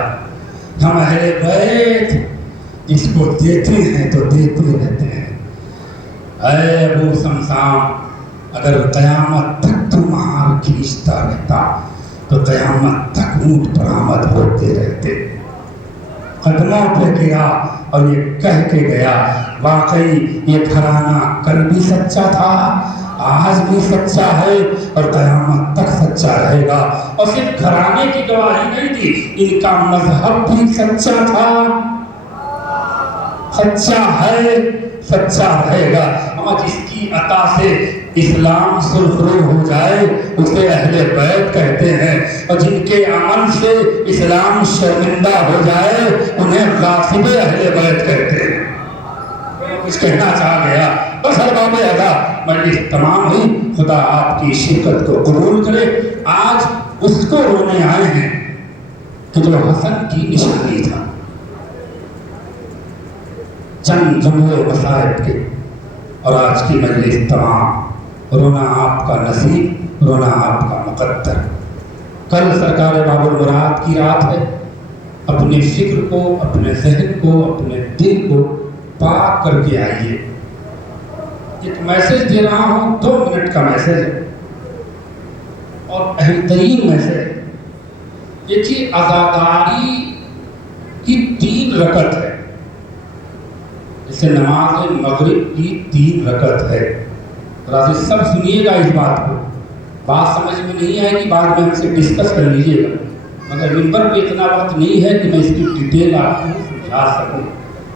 ہم اہل بیت جس کو دیتے ہیں تو دیتے رہتے ہیں. اے ابو سمسام اگر قیامت تک تو مہار کھینچتا رہتا تو قیامت تک اونٹ برآمد ہوتے رہتے. قدموں پہ گیا اور یہ کہہ کے گیا. واقعی یہ گھرانہ کل بھی سچا تھا، آج بھی سچا ہے اور قیامت تک سچا رہے گا. اور صرف گھرانے کی گواہی نہیں تھی، ان کا مذہب بھی سچا تھا، سچا ہے، سچا رہے گا. اور جس کی عطا سے اسلام سرخرو ہو جائے اسے اہل بیت کہتے ہیں، اور جن کے عمل سے اسلام شرمندہ ہو جائے انہیں غاصب اہل بیت کہتے ہیں. کچھ کہنا چاہ گیا بس ارباب ادا مجلس تمام ہوئی. خدا آپ کی شرکت کو قبول کرے. آج اس کو رونے آئے ہیں کہ جو حسن کی نشانی تھا. چند جملے مصائب کے اور آج کی مجلس تمام. رونا آپ کا نصیب، رونا آپ کا مقدر. کل سرکار باب المراد کی رات ہے. اپنے فکر کو، اپنے ذہن کو، اپنے دل کو پاک کر کے آئیے. ایک میسج دے رہا ہوں، 2 منٹ کا میسج ہے اور اہم ترین میسج. دیکھیے عزاداری کی 3 رکعت ہے، جیسے نماز مغرب کی 3 رکعت ہے. راضی سب سنیے گا اس بات کو. بات سمجھ میں نہیں آئے گی بعد میں ہم سے ڈسکس کر لیجیے گا، مگر منبر پہ اتنا وقت نہیں ہے کہ میں اس کی ڈیٹیل آپ کو سمجھا سکوں.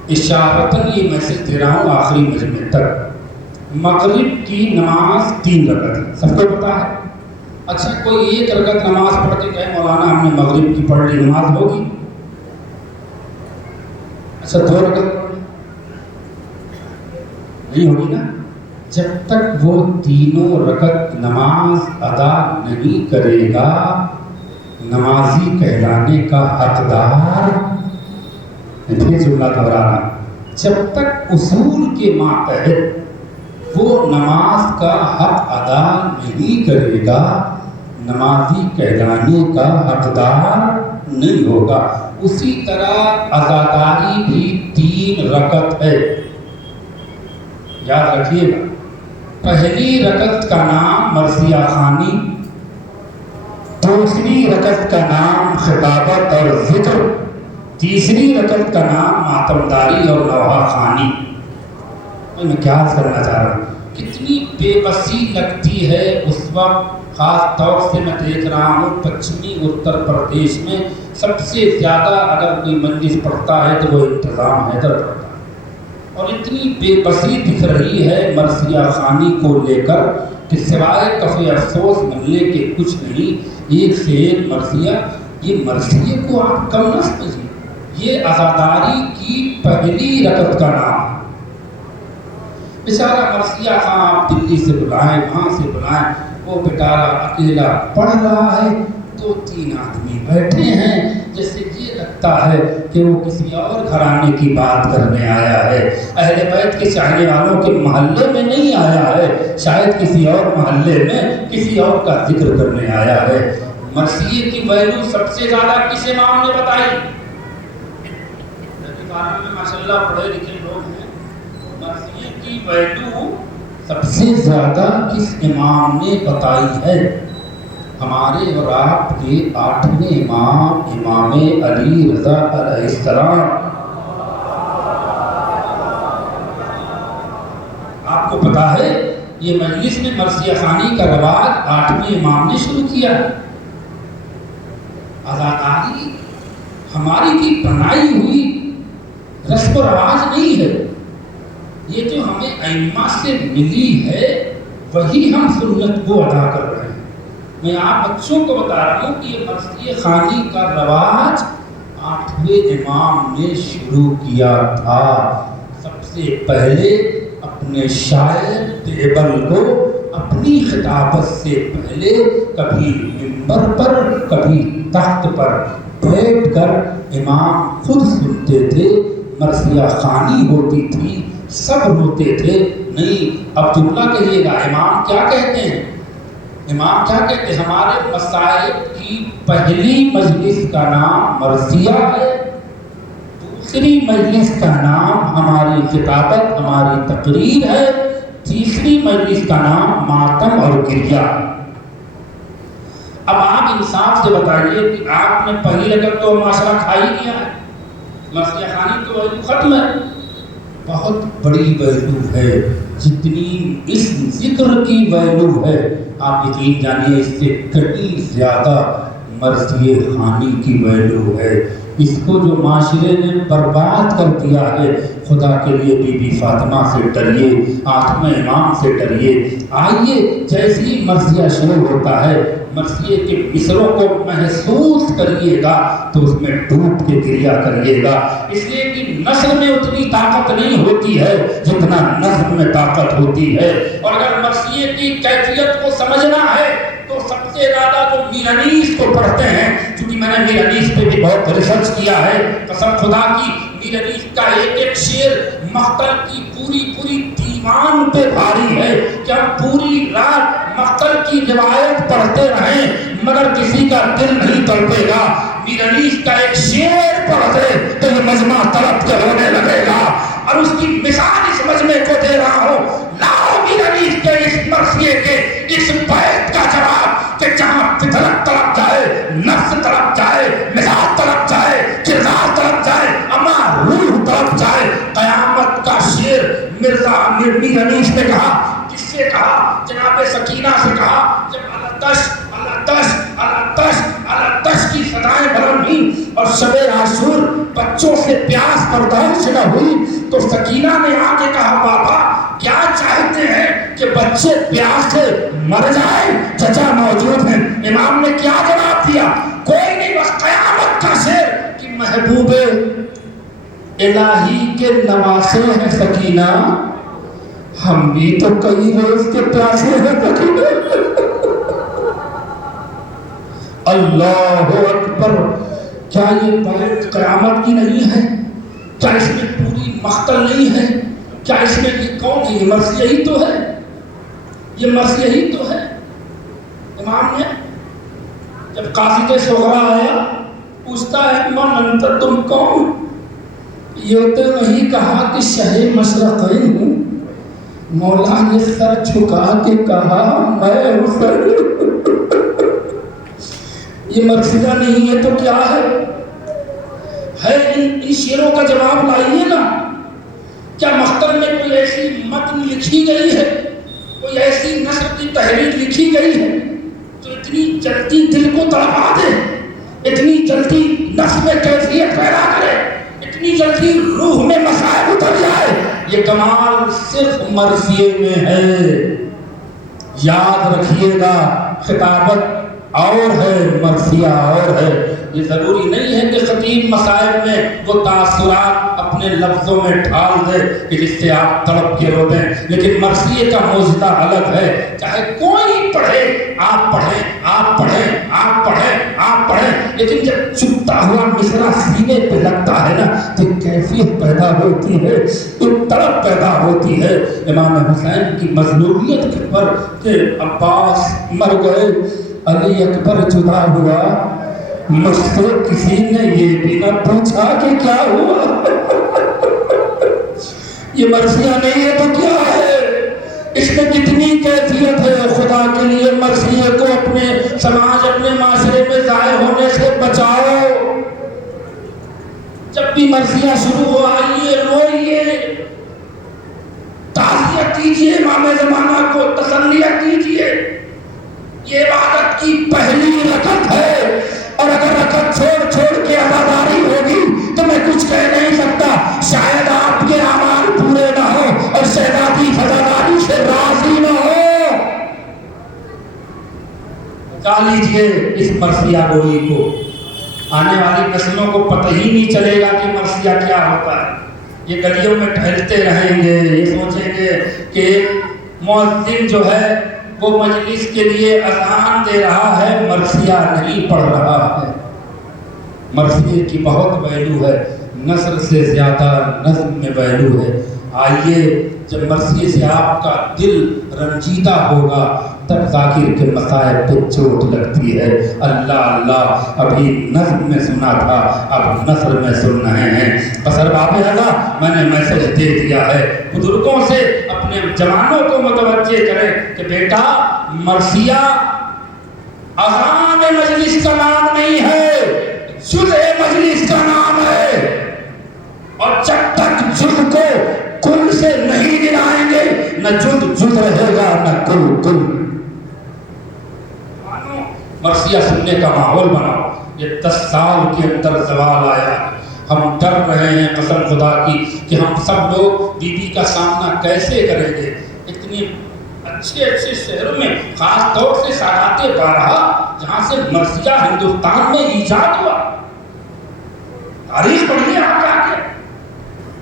اشارتاً یہ میسج دے رہا ہوں آخری مجمع تک. مغرب کی نماز 3 رکعت ہے، سب کو پتا ہے. اچھا کوئی ایک رکعت نماز پڑھ کے کہے مولانا ہم نے مغرب کی پڑھ لی، نماز ہوگی؟ اچھا 2 رکعت پڑھ لی نہیں ہوگی نا. جب تک وہ تینوں رکعت نماز ادا نہیں کرے گا نمازی کہلانے کا حقدار، پھر جملہ دہرانا، جب تک اصول کے ماتحت وہ نماز کا حق ادا نہیں کرے گا نمازی کہلانے کا حقدار نہیں ہوگا۔ اسی طرح عزاداری بھی 3 رکعت ہے، یاد رکھیے گا۔ پہلی رکعت کا نام مرثیہ خوانی، دوسری رکعت کا نام خطابت اور ذکر، تیسری رکعت کا نام ماتمداری اور نوحہ خوانی۔ میں کیا عرض کرنا چاہ رہا ہوں، کتنی بے بسی لگتی ہے اس وقت، خاص طور سے میں دیکھ رہا ہوں پچھمی اتر پردیش میں سب سے زیادہ اگر کوئی مجلس پڑھتا ہے تو وہ انتظام حیدر پڑھتا ہے، اور اتنی بے بسی دکھ رہی ہے مرثیہ خوانی کو لے کر کہ سوائے کفِ افسوس ملنے کے کچھ نہیں، ایک سے ایک مرثیہ۔ یہ مرثیے کو آپ کم نہ سمجھیے، یہ عزاداری کی پہلی رکعت کا نام ہے۔ بیچارہ مرثیہ خواہ آپ دلی سے بلائیں وہاں سے بلائیں، وہ بیچارہ اکیلا پڑھ رہا ہے، 2-3 آدمی بیٹھے ہیں، جیسے یہ لگتا ہے کہ وہ کسی اور گھرانے کی بات کرنے آیا ہے، اہل بیت کے چاہنے والوں کے محلے میں نہیں آیا ہے، شاید کسی اور محلے میں کسی اور کا ذکر کرنے آیا ہے۔ مرثیے کی ویلو سب سے زیادہ کس امام نے بتائی؟ میں ماشاءاللہ پڑھے لکھے لوگ ہیں، مرثیے کی ویلو سب سے زیادہ کس امام نے بتائی ہے؟ ہمارے اور آپ کے 8ویں امام، امام علی رضا علیہ السلام۔ آپ کو پتا ہے یہ مجلس میں مرثیہ خوانی کا رواج 8ویں امام نے شروع کیا۔ عزاداری ہماری کی بنائی ہوئی رسم و رواج نہیں ہے، یہ جو ہمیں ائمہ سے ملی ہے وہی ہم سنت کو ادا کر رہے ہیں۔ میں آپ بچوں کو بتا رہا ہوں کہ یہ مرثیہ خوانی کا رواج 8ویں امام نے شروع کیا تھا۔ سب سے پہلے اپنے شاعر دیبل کو اپنی خطابت سے پہلے کبھی منبر پر کبھی تخت پر بیٹھ کر امام خود سنتے تھے، مرثیہ خوانی ہوتی تھی، سب روتے تھے۔ نہیں، اب جملہ کہیے گا امام کیا کہتے ہیں؟ امام کیا کہتے ہیں؟ ہمارے مصائب کی پہلی مجلس کا نام مرثیہ ہے، دوسری مجلس کا نام ہماری خطابت، ہماری تقریر ہے، تیسری مجلس کا نام ماتم اور گریہ۔ اب آپ انصاف سے بتائیے کہ آپ نے پہلی رکعت تو معاشرہ کھائی کیا ہے، مرثیہ خوانی تو ویلو ختم ہے۔ بہت بڑی ویلو ہے، جتنی اس ذکر کی ویلو ہے آپ یقین جانیے اس سے کہیں زیادہ مرثیہ خوانی کی ویلو ہے۔ اس کو جو معاشرے نے برباد کر دیا ہے، خدا کے لیے بی بی فاطمہ سے ڈریے، 8ویں امام سے ڈریے۔ آئیے جیسے ہی مرثیہ شروع ہوتا ہے مرثیے کے مصروں کو محسوس کریے گا تو اس میں ڈوب کے گریہ کریے گا، اس لیے کہ نثر میں اتنی طاقت نہیں ہوتی ہے جتنا نظم میں طاقت ہوتی ہے۔ اور اگر مرثیے کی کیفیت کو سمجھنا ہے تو سب سے زیادہ جو میر انیس کو پڑھتے ہیں، کیونکہ میں نے میر انیس پہ بھی بہت ریسرچ کیا ہے، قسم خدا کی میر انیس کا ایک ایک شعر مقتل کی پوری دیوان پہ بھاری ہے کہ ہم پوری رات مقتل کی روایت پڑھتے رہیں مگر کسی کا دل نہیں تڑپے گا۔ میر انیس کا ایک شعر پڑھ دے تو یہ مجمع تڑپ کے رونے لگے گا، اور اس کی مثال اس مجمع کو دے رہا ہوں۔ لاؤ میر انیس کے اس مرثیے کے اس بیت کا جواب کہ جہاں فطرت تڑپ جائے، نفس تڑپ جائے، مزاج تڑپ جائے، کردار تڑپ جائے، اما روح تڑپ جائے، قیامت کا شعر مرزا میر انیس نے کہا، کس سے کہا؟ جناب سکینہ سے کہا، جب التش التش التش التش کی صدائیں بلند ہوئیں اور شب عاشور بچوں سے پیاس برداشت نہ ہوئی تو سکینہ نے آ کے کہا، بابا کیا چاہتے ہیں کہ بچے پیاس سے مر جائیں؟ چچا موجود ہیں۔ امام نے کیا جواب دیا؟ کوئی نہیں، بس قیامت کا شعر کہ محبوب الہی کے نواسے ہیں سکینہ، ہم بھی تو کئی روز کے پیاسے ہیں. اللہ اکبر. کیا یہ بیت قیامت کی نہیں ہے؟ کیا اس میں پوری مقتل نہیں ہے؟ کیا اس میں یہ کون ہے؟ یہ مرثیہ ہی تو ہے. یہ مرثیہ ہی تو ہے. امام نے جب قاصد صغرا آیا پوچھتا ہے من انت، تم کون؟ یہ تو نہیں کہا کہ شہ مشرقین ہوں. مولا نے سر جھکا کے کہا میں حسین. یہ مرثیہ نہیں ہے تو کیا ہے؟ ان شعروں کا جواب لائیے نا. کیا مختر میں کوئی ایسی متن لکھی گئی ہے، کوئی ایسی نثر کی تحریر لکھی گئی ہے جو اتنی جلدی دل کو تڑپا دے، اتنی جلدی نفس میں کیفیت پیدا کرے، اتنی جلدی روح میں مسائل اتر جائے؟ یہ کمال صرف مرثیے میں ہے. یاد رکھیے گا، خطابت اور ہے، مرثیہ اور ہے. یہ ضروری نہیں ہے کہ خطیب مسائل میں وہ تاثرات اپنے لفظوں میں ڈھال دے کہ جس سے آپ تڑپ کے رو دیں، لیکن مرثیے کا موجودہ الگ ہے. چاہے کوئی پڑھے، آپ پڑھیں، آپ پڑھیں، آپ پڑھیں، آپ پڑھیں، لیکن جب چپتا ہوا مصرع سینے پہ لگتا ہے نا تو کیفیت پیدا ہوتی ہے، ایک تڑپ پیدا ہوتی ہے. امام حسین کی مظلومیت کے پر کہ عباس مر گئے، علی اکبر جدا ہوا، مجھ سے کسی نے یہ بھی نہ پوچھا کہ کیا ہوا. یہ مرثیہ نہیں ہے تو کیا ہے؟ اس میں کتنی کیفیت ہے. خدا کے لیے مرثیے کو اپنے سماج، اپنے معاشرے میں ضائع ہونے سے بچاؤ. جب بھی مرثیہ شروع ہو آئیے، روئیے، تعزیت کیجیے، امام زمانہ کو تسلیہ کیجیے. یہ عبادت کی پہلی رکعت ہے، اور اگر رکعت چھوڑ کے عزاداری ہوگی تو میں کچھ کہہ نہیں سکتا. شاید آپ کے اعمال پورے نہ ہو اور شہزادی عزاداری سے راضی نہ ہو. بچا لیجیے اس مرثیہ گوئی کو. آنے والی نسلوں کو پتہ ہی نہیں چلے گا کہ مرثیہ کیا ہوتا ہے. یہ گلیوں میں ٹہلتے رہیں گے، یہ سوچیں گے کہ مؤذن جو ہے وہ مجلس کے لیے اذان دے رہا ہے، مرثیہ نہیں پڑھ رہا ہے. مرثیے کی بہت ویلو ہے، نثر سے زیادہ نظم میں ویلو ہے. آئیے، جب مرثیے سے آپ کا دل رنجیدہ ہوگا تب ذاکر کے مسائل پہ چوٹ لگتی ہے. اللہ اللہ، ابھی نظم میں سنا تھا، اب نثر میں سن رہے ہیں. بسر باب اللہ، میں نے میسج دے دیا ہے بزرگوں سے، اپنے جوانوں کو متوجہ کریں کہ بیٹا مرثیہ اذان مجلس کا نام نہیں ہے، جزء مجلس کا نام ہے. اور جب تک جز کو کل سے نہیں ملائیں گے نہ جز رہے گا نہ کل. مرثیہ سننے کا ماحول بناؤ. یہ 10 سال کے اندر زوال آیا. ہم ڈر رہے ہیں قسم خدا کی کہ ہم سب لوگ بی بی کا سامنا کیسے کریں گے. اتنی اچھے شہروں میں، خاص طور سے سادات بارہا جہاں سے مرثیہ ہندوستان میں ایجاد ہوا. تاریخ پڑھیے آپ جا کے.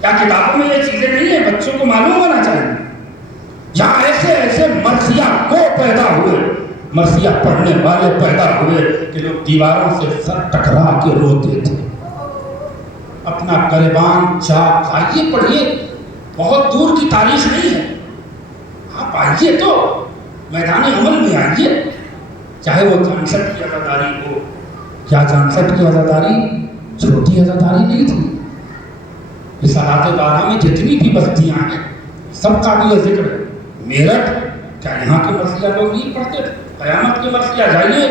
کیا کتابوں میں یہ چیزیں نہیں ہیں؟ بچوں کو معلوم ہونا چاہیے. جہاں ایسے مرثیہ کو پیدا ہوئے، مرثیہ پڑھنے والے پیدا ہوئے کہ لوگ دیواروں سے سر ٹکرا کے روتے تھے. اپنا گریبان چاک آئیے پڑھیے. بہت دور کی تاریخ نہیں ہے. آپ آئیے تو میدان عمل میں آئیے. چاہے وہ جانشٹ کی عزاداری ہو. کیا جانشٹ کی عزاداری چھوٹی عزاداری نہیں تھی؟ رسالات بارہ میں جتنی بھی بستیاں ہیں سب قابل ذکر ہے. میرٹھ، کیا یہاں کے مرثیہ لوگ نہیں پڑھتے تھے؟ قیامت کے مرثیہ جائیے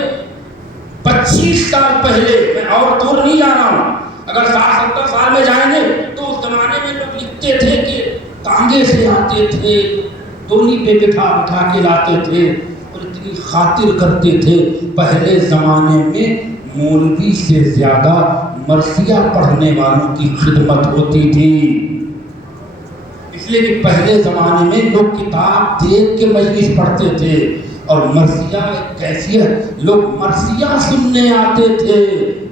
25 سال پہلے، میں اور دور نہیں جا رہا ہوں، اگر 60-70 سال میں جائیں گے تو اس زمانے میں لوگ لکھتے تھے کہ تانگے سے آتے تھے، ڈولی پہ بٹھا کے لاتے تھے اور اتنی خاطر کرتے تھے. پہلے زمانے میں مولوی سے زیادہ مرثیہ پڑھنے والوں کی خدمت ہوتی تھی. اس لیے کہ پہلے زمانے میں لوگ کتاب دیکھ کے مجلس پڑھتے تھے اور مرثیہ ایک کیفیت، لوگ مرثیہ سننے آتے تھے.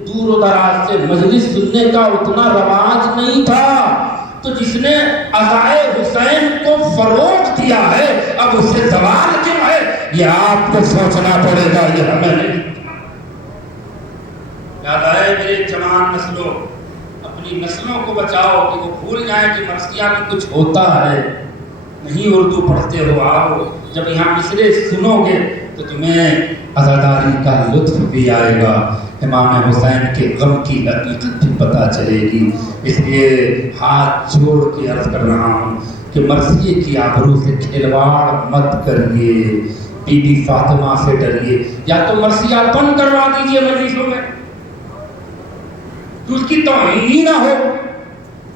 دور و دراز سے مجلس سننے کا اتنا رواج نہیں تھا. تو جس نے عزائے حسین کو فروغ دیا کیا ہے، اب اس سے زوال کیوں ہے، یہ آپ کو سوچنا پڑے گا، یہ ہمیں نہیں۔ یاد آئے میرے جوان نسلوں، اپنی نسلوں کو بچاؤ کہ وہ بھول جائیں کہ مرثیہ میں کچھ ہوتا ہے۔ نہیں اردو پڑھتے ہو، آؤ، جب یہاں مصرے سنو گے تو تمہیں عزاداری کا لطف بھی آئے گا، امام حسین کے غم کی حقیقت بھی پتہ چلے گی۔ اس لیے ہاتھ جوڑ کے عرض کر رہا ہوں کہ مرثیے کی آبرو سے کھلواڑ مت کریے، بی بی فاطمہ سے ڈریے، یا تو مرثیہ پن کروا دیجئے مجلسوں میں تو اس کی توہین ہی نہ ہو،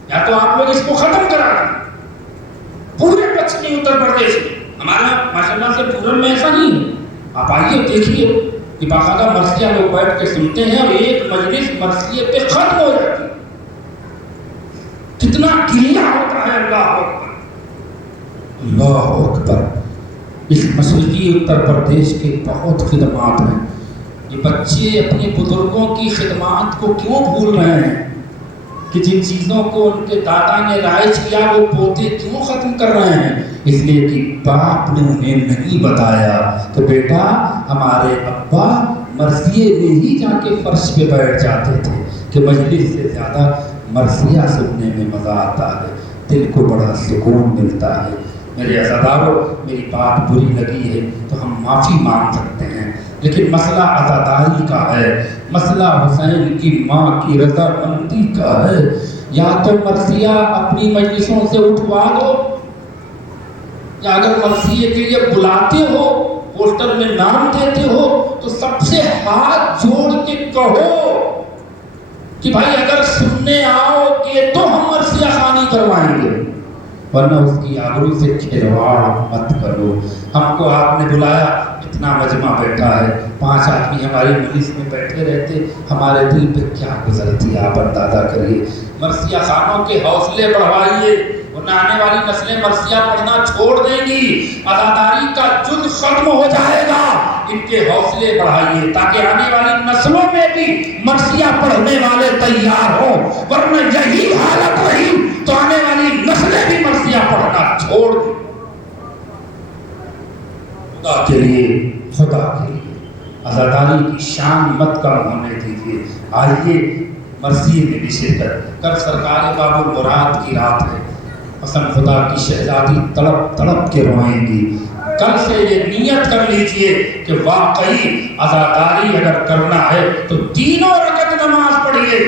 یا تو آپ لوگ اس کو ختم کرا دیں۔ پورے پچھمی اتر پردیش ہمارا ماشاءاللہ سے پورن میں ایسا نہیں ہے، آپ آئیے دیکھیے کہ باقاعدہ مرثیہ لوگ بیٹھ کے سنتے ہیں اور ایک مجلس مرثیے پہ ختم ہو جاتی ہے۔ کتنا گریہ ہوتا ہے، اللہ اکبر اللہ اکبر۔ اس مشرقی اتر پردیش کے بہت خدمات ہیں، یہ بچے اپنے بزرگوں کی خدمات کو کیوں بھول رہے ہیں کہ جن چیزوں کو ان کے دادا نے رائج کیا وہ پوتے کیوں ختم کر رہے ہیں؟ اس لیے کہ باپ نے انہیں نہیں بتایا کہ بیٹا ہمارے ابا مرثیے میں ہی جا کے فرش پہ بیٹھ جاتے تھے کہ مجلس سے زیادہ مرثیہ سننے میں مزہ آتا ہے، دل کو بڑا سکون ملتا ہے۔ میرے عزاداروں، میری بات بری لگی ہے تو ہم معافی مانگ سکتے ہیں، لیکن مسئلہ عزاداری کا ہے، مسئلہ حسین کی ماں کی رضامندی کا ہے۔ یا تو مرثیہ اپنی مجلسوں سے اٹھوا دو، یا اگر مرثیے کے لیے بلاتے ہو، پوسٹر میں نام دیتے ہو، تو سب سے ہاتھ جوڑ کے کہو کہ بھائی اگر سننے آؤ کہ تو ہم مرثیہ خوانی کروائیں گے، ورنہ اس کی آبرو سے کھلواڑ مت کرو۔ ہم کو آپ نے بلایا، اتنا مجمع بیٹھا ہے، 5 آدمی ہماری مجلس میں بیٹھے رہتے، ہمارے دل پہ کیا گزرتی آپ اندازہ کریے۔ مرثیہ خوانوں کے حوصلے بڑھائیے، ورنہ آنے والی نسلیں مرثیہ پڑھنا چھوڑ دیں گی، عزاداری کا جز ختم ہو جائے گا۔ ان کے حوصلے بڑھائیے تاکہ آنے والی نسلوں میں بھی مرثیہ پڑھنے والے تیار ہوں، ورنہ یہی حالت رہی تو آنے والی نسلیں بھی مرثیہ پڑھنا چھوڑ دیں۔ خدا کے لیے عزاداری کی شان مت کم ہونے دیجیے۔ آئیے مرثیے میں بھی شرکت کر، سرکار باب المراد کی رات ہے، قسم خدا کی شہزادی تڑپ تڑپ کے روئیں گی۔ کل سے یہ نیت کر لیجئے کہ واقعی عزاداری اگر کرنا ہے تو 3 رکعت نماز پڑھیے،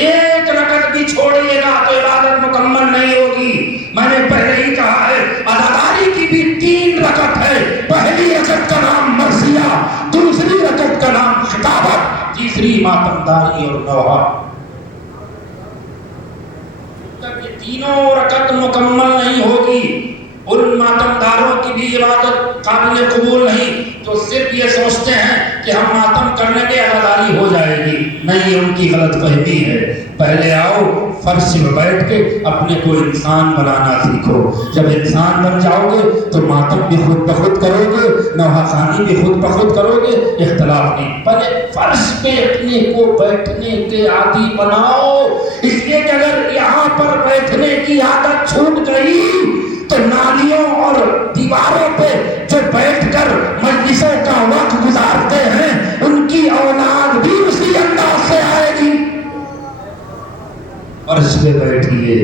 1 رکعت بھی چھوڑیے گا تو عبادت مکمل نہیں ہوگی۔ میں نے پہلے ہی کہا ہے عزاداری کی بھی 3 رکعت ہے، پہلی رکعت کا نام مرثیہ، دوسری رکعت کا نام خطابت، تیسری ماتمداری اور نوحہ۔ جب یہ 3 رکعت مکمل نہیں ہوگی، ان ماتمداروں کی بھی عبادت قابل قبول نہیں، تو صرف یہ سوچتے ہیں کہ ہم ماتم کرنے کے عزاداری ہو جائے گی، نہیں، ان کی غلط فہمی ہے۔ پہلے آؤ فرش میں بیٹھ کے اپنے کو انسان بنانا سیکھو، جب انسان بن جاؤ گے تو ماتم بھی خود بخود کرو گے، نوحہ خوانی بھی خود بخود کرو گے، اختلاف نہیں۔ پہلے فرش پہ اپنے کو بیٹھنے کے عادی بناؤ، اس لیے کہ اگر یہاں پر بیٹھنے کی عادت چھوٹ گئی تو نالیوں اور دیواروں پہ جو بیٹھ کر مجلسوں کا وقت گزارتے ہیں ان کی اولاد بھی اسی انداز سے آئے گی۔ فرش پہ بیٹھیے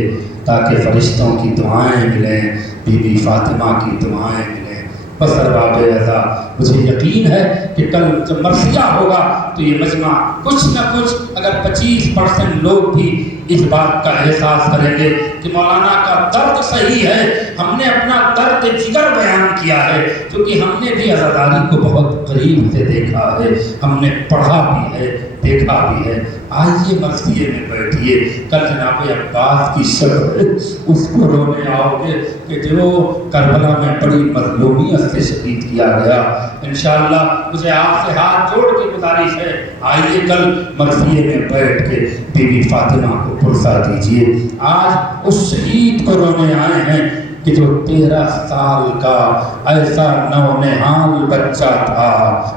تاکہ فرشتوں کی دعائیں ملیں، بی بی فاطمہ کی دعائیں ملیں۔ بس ارباب رضا، مجھے یقین ہے کہ کل جب مرثیہ ہوگا تو یہ مجمع کچھ نہ کچھ اگر 25% لوگ بھی اس بات کا احساس کریں گے کہ مولانا کا درد صحیح ہے، ہم نے اپنا درد جگر بیان کیا ہے، کیونکہ ہم نے بھی عزاداری کو بہت قریب سے دیکھا ہے، ہم نے پڑھا بھی ہے، دیکھا بھی ہے۔ آئیے مرثیے میں بیٹھیے، کل جناب عباس کی شب ہے، اس کو رونے آؤ گے کہ جو کربلا میں بڑی مظلومیت سے شہید کیا گیا۔ انشاءاللہ مجھے آپ سے ہاتھ جوڑ کے گزارش ہے، آئیے کل مرثیے میں بیٹھ کے بی بی فاطمہ کو پرسا دیجئے۔ آج اس شہید کو رونے آئے ہیں کہ جو 13 سال کا ایسا نونہال بچہ تھا.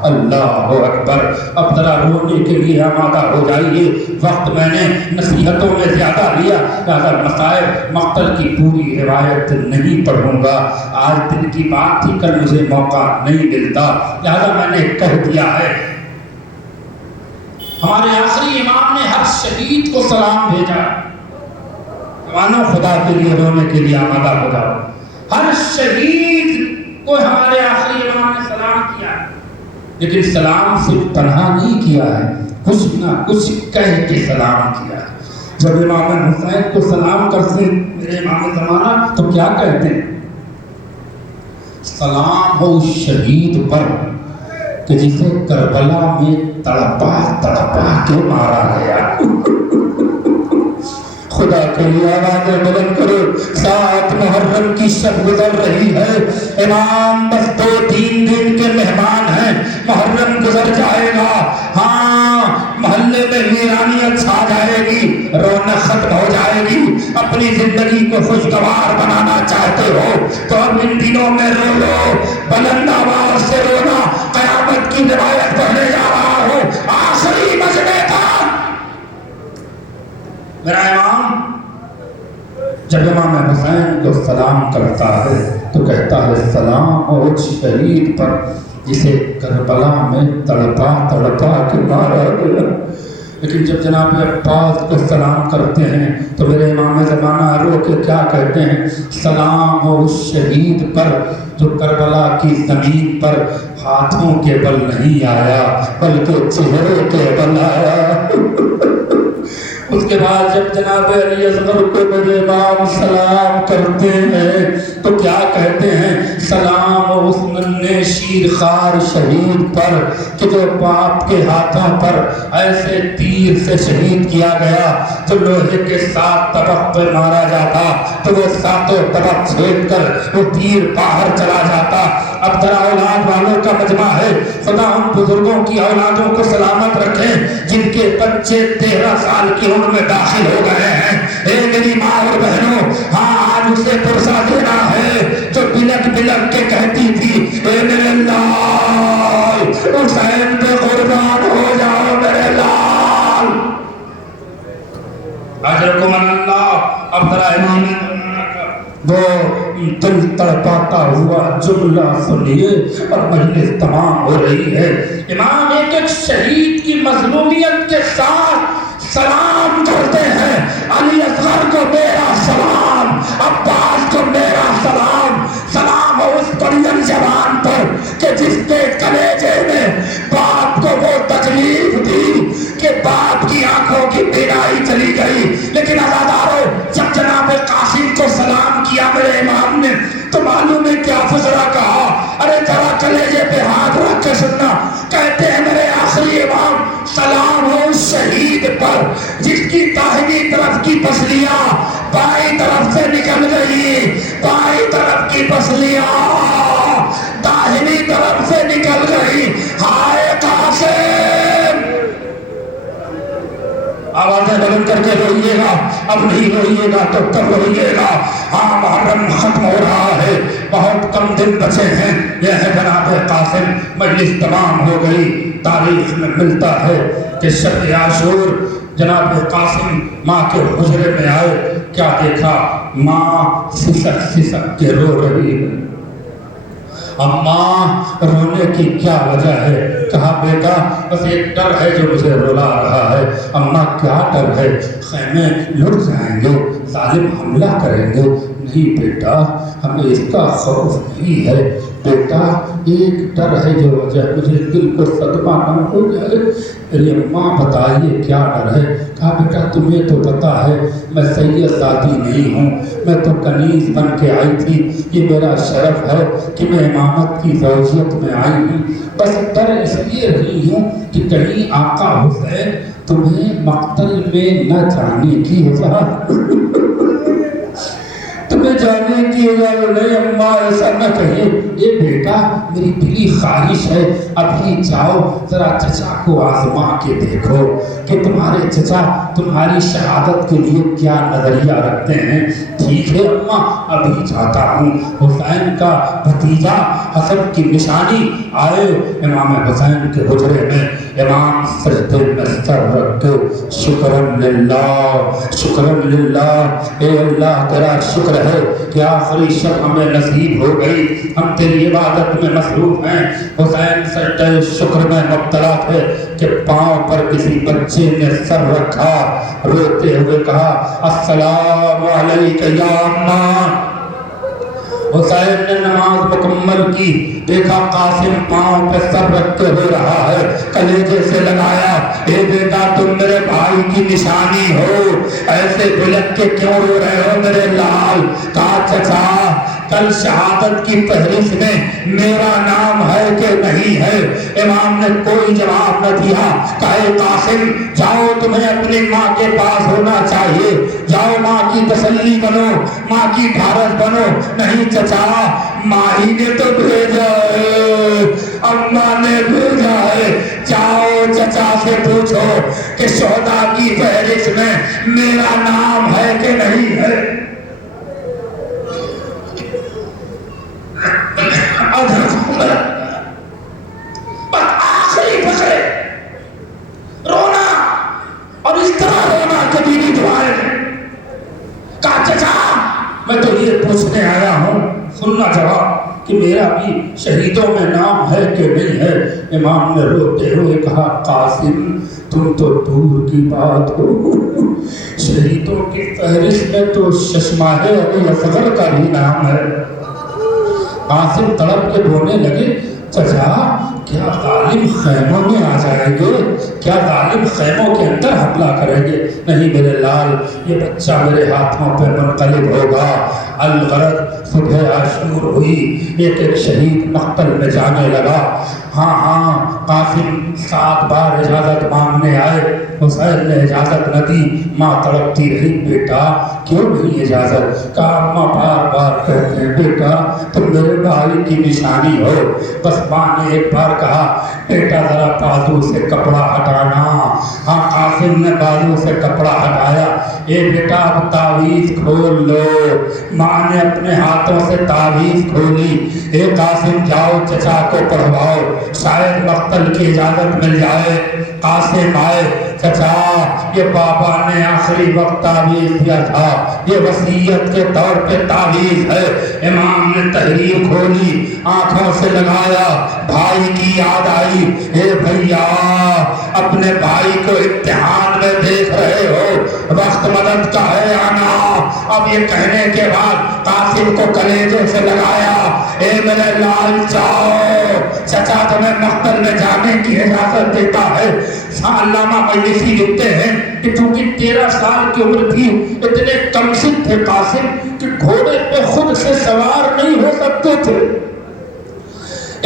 اللہ اکبر. اب ذرا رونے کے لیے آمادہ ہو جائیے. وقت میں نے نصیحتوں میں زیادہ لیا، اگر مصائب مقتل کی پوری روایت نہیں پڑھوں گا. آج دن کی بات تھی، کل مجھے موقع نہیں ملتا، لہذا میں نے کہہ دیا ہے. ہمارے آخری امام نے ہر شہید کو سلام بھیجا. مانو خدا کے لیے رونے کے لیے آمادہ ہو جاؤ. ہر شہید کو ہمارے آخری امام نے سلام کیا، لیکن سلام صرف تنہا نہیں کیا ہے، کچھ نہ کچھ کہہ کے سلام کیا ہے. جب امام حسین کو سلام کرتے میرے امام زمانہ تو کیا کہتے ہیں؟ سلام ہو اس شہید پر کہ جسے کربلا میں تڑپا تڑپا کے مارا گیا. خدا کے لیے آوازیں بلند کرو. 7 محرم کی شب گزر رہی ہے. امام بس 2-3 دن کے مہمان ہیں، محرم گزر جائے گا. ہاں، محلے میں ویرانیت چھا جائے گی، رونق ختم ہو جائے گی. اپنی زندگی کو خوشگوار بنانا چاہتے ہو تو اب ان دنوں میں رو لو، بلند آواز سے رونا. قیامت کی روایت پڑھنے جا رہا ہوں. آخری مجمع تھا میرا امام جب امام حسین کو سلام کرتا ہے تو کہتا ہے سلام ہو شہید پر جسے کربلا میں تڑپا تڑپا کے مارا گیا. لیکن جب جناب عباس کو سلام کرتے ہیں تو میرے امام زمانہ رو کے کیا کہتے ہیں؟ سلام ہو اس شہید پر جو کربلا کی زمین پر ہاتھوں کے بل نہیں آیا بلکہ چہرے کے بل آیا. اس کے بعد جب جناب علی اصغر کو میرے امام سلام کرتے ہیں تو کیا کہتے ہیں؟ سلام اس ننھے شیرخوار شہید پر کہ جو باپ کے ہاتھوں پر ایسے تیر سے شہید کیا گیا. جو لوہے کے 7 طبق پہ مارا جاتا تو وہ 7 طبق چھید کر وہ تیر باہر چلا جاتا. اب ذرا اولاد والوں کا مجمع ہے، خدا ہم بزرگوں کی اولادوں کو سلامت رکھیں جن کے بچے 13 سال کی عمر میں داخل ہو گئے ہیں. اے میری ماں اور بہنوں، ہاں آج اسے پرسہ دینا ہے جو بلک بلک کے کہتی تھی اے میرے لال حسین پہ قربان ہو جاؤ میرے لال. اجرکم اللہ. اب ذرا امام وہ دل تڑپاتا ہوا جملہ سنیے اور مجلس تمام ہو رہی ہے. امام ایک ایک شہید کی مظلومیت کے ساتھ سلام کرتے ہیں. علی اصغر کو میرا سلام، عباس کو میرا سلام. سلام ہو اس پریم جوان پر کہ جس کے کلیجے میں باپ کو وہ تکلیف دی کہ باپ کی آنکھوں کی بینائی چلی گئی. لیکن عزادارو، جب جناب قاسم کو سلام کیا میرے امام نے تو معلوم ہے کیا فضلہ کہا. ارے ذرا کلیجے پہ ہاتھ رکھ کے سننا. کہتے ہیں میرے آخری امام سلام ہو اس شہید پر جس کی داہنی طرف کی پسلیاں بائیں طرف سے نکل گئی، بائیں طرف کی پسلیاں داہنی طرف سے نکل گئی. ہائے قاسم. آوازیں بلند کر کے روئیے گا. اب نہیں روئیے گا تو کب روئیے گا؟ ہاں، محرم ختم ہو رہا ہے، بہت کم دن بچے ہیں. یہ ہے جناب قاسم. مجلس تمام ہو گئی. تاریخ میں ملتا ہے کہ شب عاشور جناب قاسم ماں کے حجرے میں آئے. کیا دیکھا؟ ماں سسک سسک کے رو رہی ہے. اماں رونے کی کیا وجہ ہے؟ کہا بیٹا بس ایک ڈر ہے جو مجھے رلا رہا ہے. اماں کیا ڈر ہے؟ خیمے لٹ جائیں گے، ظالم حملہ کریں گے. نہیں بیٹا، ہمیں اس کا خوف نہیں ہے. بیٹا ایک ڈر ہے جو وجہ مجھے دل کو صدمہ نہ ہو جائے. میری اماں بتائیے کیا ڈر ہے؟ کہا بیٹا تمہیں تو پتا ہے میں سید ذاتی نہیں ہوں، میں تو کنیز بن کے آئی تھی. یہ میرا شرف ہے کہ میں امامت کی زوجیت میں آئی ہوں. بس ڈر اس لیے رہی ہوں کہ کہیں آقا حسین تمہیں مقتل میں نہ جانے کی وجہ. تمہیں جانے کی اجازت نہیں اماں، ایسا نہ کہیے. اے بیٹا میری دلی خواہش ہے ابھی جاؤ ذرا چچا کو آزما کے دیکھو کہ تمہارے چچا تمہاری شہادت کے لیے کیا نظریہ رکھتے ہیں. ٹھیک ہے اماں ابھی جاتا ہوں. حسین کا بھتیجا حسن کی نشانی آئے امام حسین کے حجرے میں. امام سجدے میں سر رکھ کے شکرن للہ اے اللہ تیرا شکر ہے کہ آخری شب ہمیں نصیب ہو گئی، ہم تیری عبادت میں مصروف ہیں. حسین سجدے شکر میں مبتلا تھے کہ پاؤں پر کسی بچے نے سر رکھا، روتے ہوئے کہا السلام علیکہ یا اماں. حسین نے نماز مکمل کی، دیکھا قاسم پاؤں پہ سر رکھ کے رو رہا ہے، کلیجے سے لگایا اے بیٹا تم میرے بھائی کی نشانی ہو، ایسے بلک کے کیوں رو رہے ہو میرے لال؟ کہا چچا کل شہادت کی فہرست میں میرا نام ہے کہ نہیں ہے؟ امام نے کوئی جواب نہ دیا. کہے قاسم جاؤ تمہیں اپنی ماں کے پاس ہونا چاہیے، جاؤ ماں کی تسلی بنو، ماں کی ڈھارس بنو. نہیں چچا ماں ہی نے تو بھیجا ہے، اماں نے بھیجا ہے. جاؤ چچا سے پوچھو کہ شہداء کی فہرست میں میرا نام ہے کہ نہیں ہے. بس آخری فکرے رونا اور اس طرح رونا کبھی نہیں دعائیں. کہا چچا میں تو یہ پوچھنے آیا ہوں، سننا جواب کہ میرا بھی شہیدوں میں نام ہے کہ نہیں ہے. امام نے روتے ہوئے کہا قاسم تم تو دور کی بات ہو، شہیدوں کی فہرست میں تو ششماہ ابو اصغر کا بھی نام ہے. قاسم تڑپ کے رونے لگے. چچا کیا ظالم خیموں میں آ جائیں گے؟ کیا ظالم خیموں کے اندر حملہ کریں گے؟ نہیں میرے لال یہ بچہ میرے ہاتھوں پہ منقلب ہوگا. الغرض صبح عاشور ہوئی، ایک ایک شہید مقتل میں جانے لگا. ہاں قاسم 7 بار اجازت مانگنے آئے، حسین نے اجازت نہ دی. ماں تڑپتی رہی بیٹا کیوں نہیں اجازت؟ کہا اماں بار بار کہتے ہیں بیٹا تم میرے بھائی کی نشانی ہو. بس ماں نے ایک بار کہا بیٹا ذرا بازو سے کپڑا ہٹانا. ہاں قاسم نے بازو سے کپڑا ہٹایا. اے بیٹا اب تعویذ کھول لو. ماں نے اپنے ہاتھوں سے تعویذ کھولی. اے قاسم جاؤ چچا کو پڑھواؤ، شاید مقتل کی اجازت مل جائے. قاسم آئے. چچا یہ بابا نے آخری وقت تعویذ دیا تھا، یہ وصیت کے طور پہ تعویذ ہے. امام نے تحریر کھولی، آنکھوں سے لگایا، بھائی کی یاد آئی. اے بھیا اپنے بھائی کو امتحان میں دیکھ رہے ہو، وقت مدد کا ہے آنا. اب یہ کہنے کے بعد قاسم کو کلیجے سے لگایا. اے میرے لال جاؤ، چچا تمہیں مقتل میں جانے کی اجازت دیتا ہے. علامہ مجلسی لکھتے ہیں کہ چونکہ 13 سال کی عمر تھی، اتنے کمسن تھے قاسم کہ گھوڑے پہ خود سے سوار نہیں ہو سکتے تھے.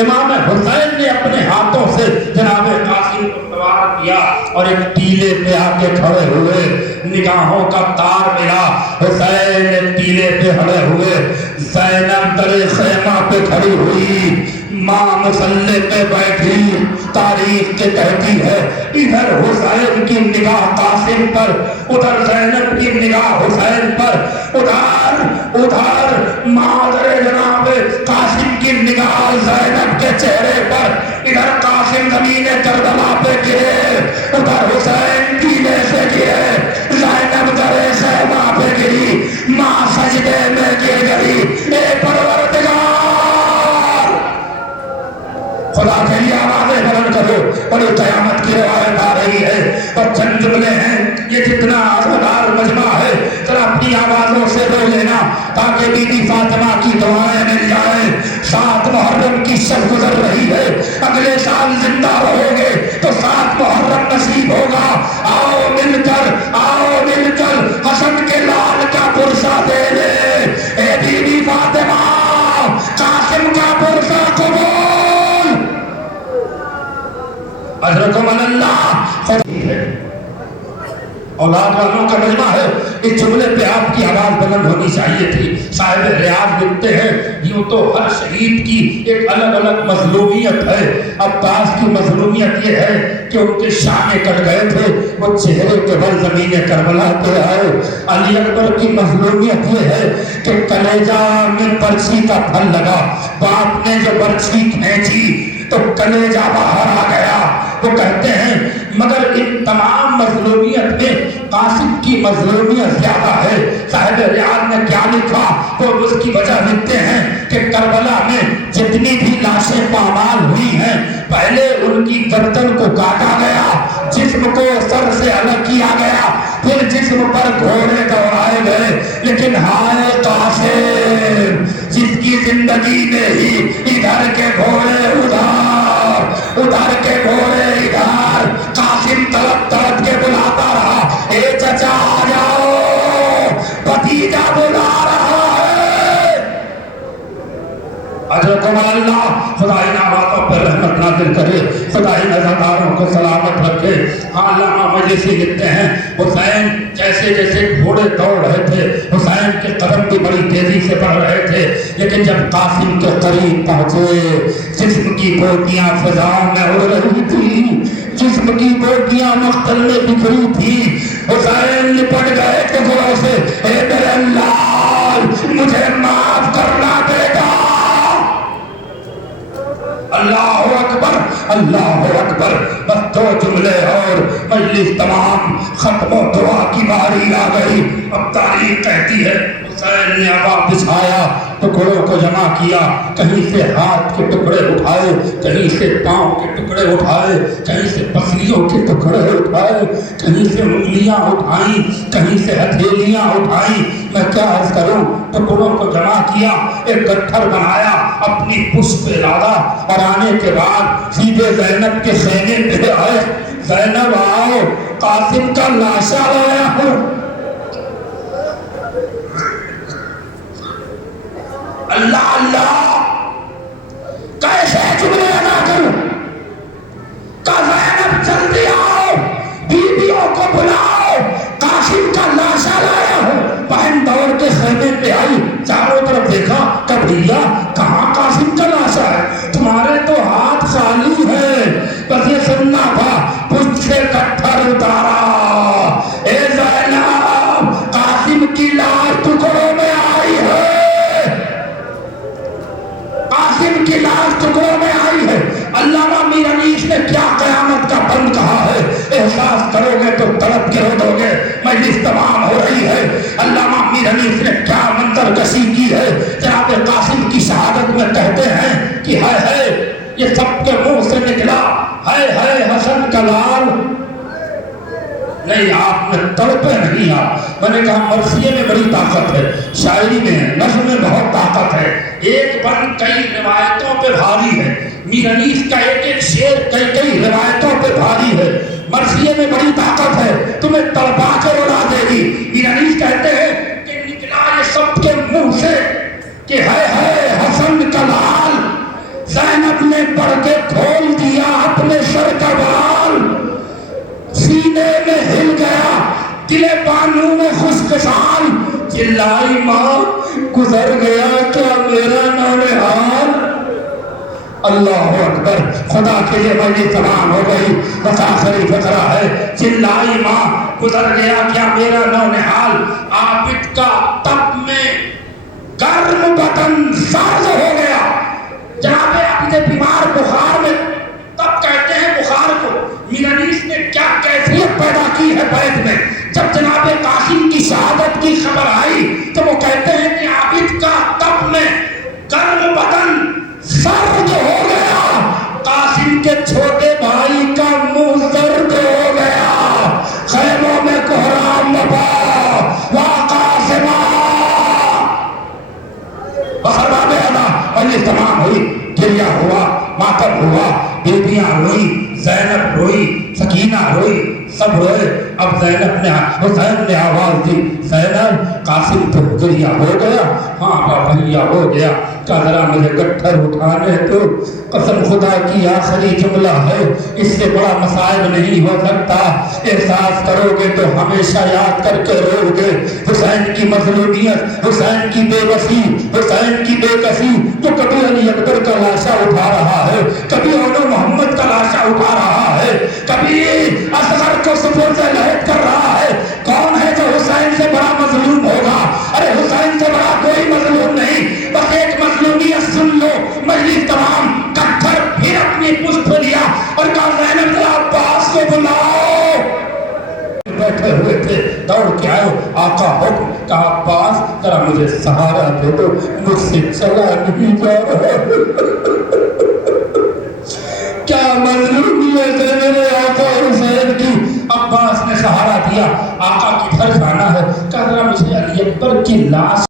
امام حسین نے اپنے ہاتھوں سے جناب قاسم کو سوار کیا اور ایک ٹیلے پہ آ کے کھڑے ہوئے. نگاہوں کا تار ملا. حسین نے ٹیلے پہ کھڑے ہوئے، زینب در خیمہ پہ کھڑی ہوئی، ماں مسلح پہ بیٹھی. تاریخ کے کہتی ہے ادھر حسین کی نگاہ قاسم پر، ادھر زینب کی نگاہ حسین پر، ادھر مادر جناب قاسم کی نگاہ زینب کے چہرے پر. ادھر قاسم زمین کربلا پہ گرے، ادھر حسین ٹیلے سے گرے. زینب در خیمہ پہ گری، ماں سجدے میں گر گئی. اے پروردگار خدا کے لیے آوازیں بلند کرو. بڑی قیامت کی روایت آ رہی ہے اور چند جملے ہیں. یہ جتنا عزادار مجمع ہے ذرا اپنی آوازوں سے رو لینا تاکہ بی بی فاطمہ کی دعائیں مل جائیں. 7 محرم کی شب گزر رہی ہے، اگلے سال زندہ رہو گے تو 7 محرم نصیب ہوگا. آؤ مل کر حسن کے لال کا پرسہ دے لے. اے بی بی فاطمہ قاسم کا پرسہ قبول. اجرکم اللہ. اولاد والوں کا مجمع ہے، اس جملے پہ آپ کی آواز بلند ہونی چاہیے تھی۔ صاحب ریاض لکھتے ہیں یوں تو ہر شہید کی ایک الگ الگ مظلومیت ہے، عباس کی مظلومیت یہ ہے کہ ان کے شانے کٹ گئے تھے، وہ چہرے کے بل زمین کربلا پہ آئے۔ علی اکبر کی مظلومیت یہ ہے کہ کلیجہ میں برچھی کا پھل لگا، باپ نے جو برچھی کھینچی تو کلیجہ باہر آ گیا۔ وہ کہتے ہیں مگر ان تمام مظلومیت میں قاسم کی مظلومیت زیادہ ہے۔ صاحب ریاض نے کیا لکھا وہ اس کی وجہ لکھتے ہیں کہ کربلا میں جتنی بھی لاشیں پامال ہوئی ہیں، پہلے ان کی گردن کو کاٹا گیا، جسم کو سر سے الگ کیا گیا، پھر جسم پر گھوڑے دوڑائے گئے، لیکن ہائے قاسم جس کی زندگی میں ہی ادھر کے گھوڑے ادھر، ادھر کے گھوڑے ادھر، قاسم تڑپ تڑپ کے بلاتا رہا، اے چچا آ جاؤ، بھتیجا بلا رہا ہے۔ اجرکم اللہ، خدائی نعمتوں پر رحمت نازل کرے، خدائی نظرداروں کو سلامت رکھے۔ علامہ مجلسی لکھتے ہیں حسین جیسے جیسے گھوڑے دوڑ رہے تھے، حسین کے قدم بھی بڑی تیزی سے بڑھ رہے تھے، لیکن جب قاسم کے قریب پہنچے جسم کی بوٹیاں فضاؤں میں اڑ رہی تھی، جسم کی بوٹیاں مقتل میں بکھری تھی، حسین لپٹ گئے ٹکڑوں سے، اے میرے لال مجھے معاف کرنا بیٹا۔ اللہ اکبر، اللہ اکبر، بس دو جملے اور مجلس تمام ختم و دعا کی باری آ گئی۔ اب تاریخ کہتی ہے حسین نے ابا بچھایا، ٹکڑوں کو جمع کیا، کہیں سے ہاتھ کے ٹکڑے اٹھائے، کہیں سے پاؤں کے ٹکڑے اٹھائے، کہیں سے پسلیوں کے ٹکڑے اٹھائے، کہیں سے انگلیاں اٹھائیں، کہیں سے ہتھیلیاں اٹھائیں۔ میں کیا عرض کروں، ٹکڑوں کو جمع کیا، ایک گٹھر بنایا، اپنی پشت پہ لادا، اور آنے کے بعد سیدھے زینب کے خیمے پہ آئے۔ زینب آؤ، قاسم کا لاشا لایا ہوں۔ اللہ اللہ، کیسے جملے ادا کروں؟ کہ زینب جلدی آؤ، بیویوں کو بلاؤ، قاسم کا لاشا لایا ہوں۔ بہن دوڑ کے خیمے پہ آئی، چاروں طرف دیکھا کہ بھیا کہاں قاسم کا لاشا ہے، تمہارے تو ہاتھ خالی ہے۔ بس یہ سننا تھا، پشت سے گٹھر اتارا، اے زینب قاسم کی لاش ٹکڑوں میں آئی ہے، قاسم کی لاش ٹکڑوں میں آئی ہے۔ علامہ میر انیس نے کیا قیامت کا بند کہا ہے، احساس کرو گے تو تڑپ کے رو دو گے۔ مجلس تمام ہو رہی ہے، علامہ میر انیس نے کیا منظر کشی کی ہے۔ جناب قاسم کی شہادت میں کہتے ہیں کہ ہے یہ سب کے منہ سے نکلا، ہے حسن کا لال۔ نہیں، آپ نے تڑپے نہیں، آپ، میں نے کہا مرثیے میں بڑی طاقت ہے، شاعری میں نظم میں بہت طاقت ہے، ایک بند کئی روایتوں پہ بھاری ہے، میر انیس کا ایک ایک شعر کئی کئی روایتوں پہ بھاری ہے، مرثیے میں بڑی طاقت ہے، تمہیں تڑپا کے اڑا دے گی۔ میر انیس کہتے ہیں کہ نکلا یہ سب کے منہ سے کہ ہے حسن کا لال۔ زینب نے پڑھ کے کھول دیا اپنے سر کا بال، سینے میں ہل گیا دل بانو میں خشکسال، چلائی ماں گزر گیا کیا میرا نونہال۔ اللہ اکبر، خدا کے لیے مجلس تمام ہو گئی، بس آخری فقرہ ہے، چلائی ماں گزر گیا کیا میرا نونہال۔ عابد کا تب میں گرم بدن سرد ہو گیا۔ جناب عابد بیمار بخار میں، تب کہتے ہیں بخار کو میر انیس نے کیا کیفیت پیدا کی ہے بیت میں۔ جب جناب قاسم کی شہادت کی خبر آئی تو وہ کہتے ہیں کہ عابد کا تب میں گرم بدن سرد ہو گیا، قاسم کے چھوٹے بھائی کا منہ زرد ہو گیا، خیموں میں کوہرام نپا وا قاسمہ۔ بخرباب ادا مجلس تمام ہوئی، گریہ ہوا، ماتم ہوا، بیٹیاں روئی، زینب روئی، سکینہ روئی، سب روئے. اب زینب نے حسین نے آواز دی, زینب قاسم تو گریا ہو گیا, ہاں بھیا ہو گیا, کہا ذرا مجھے گٹھر اٹھانے تو. قسم خدا کی آخری جملہ ہے, اس سے بڑا مصائب نہیں ہو سکتا. احساس کرو گے تو ہمیشہ یاد کر کے رو گے. حسین کی مظلومیت, حسین کی بے بسی, حسین کی بے کسی. تو کبھی علی اکبر کا لاشا اٹھا رہا ہے, کبھی اولو محمد کا لاشا اٹھا رہا ہے, کبھی اصغر کو سپرد لحد کر رہا ہے. کون ہے جو حسین سے بڑا مظلوم ہوگا؟ ارے حسین سے بڑا کوئی مظلوم نہیں. بس ایک مظلومیت سن لو. مجلس تمام کٹھر پھر اپنی پشت پہ لیا اور کہا زینب ذرا عباس کو بلاؤ. بیٹھے ہوئے تھے, دوڑ کے آئے, آقا حکم. کہا عباس ذرا مجھے سہارا دے دو, مجھ سے چلا نہیں جا رہا. کیا مظلومیت ہے میرے آقا حسین کی. عباس نے سہارا دیا, آقا کدھر جانا ہے؟ کہا ذرا مجھے علی اکبر کی لاش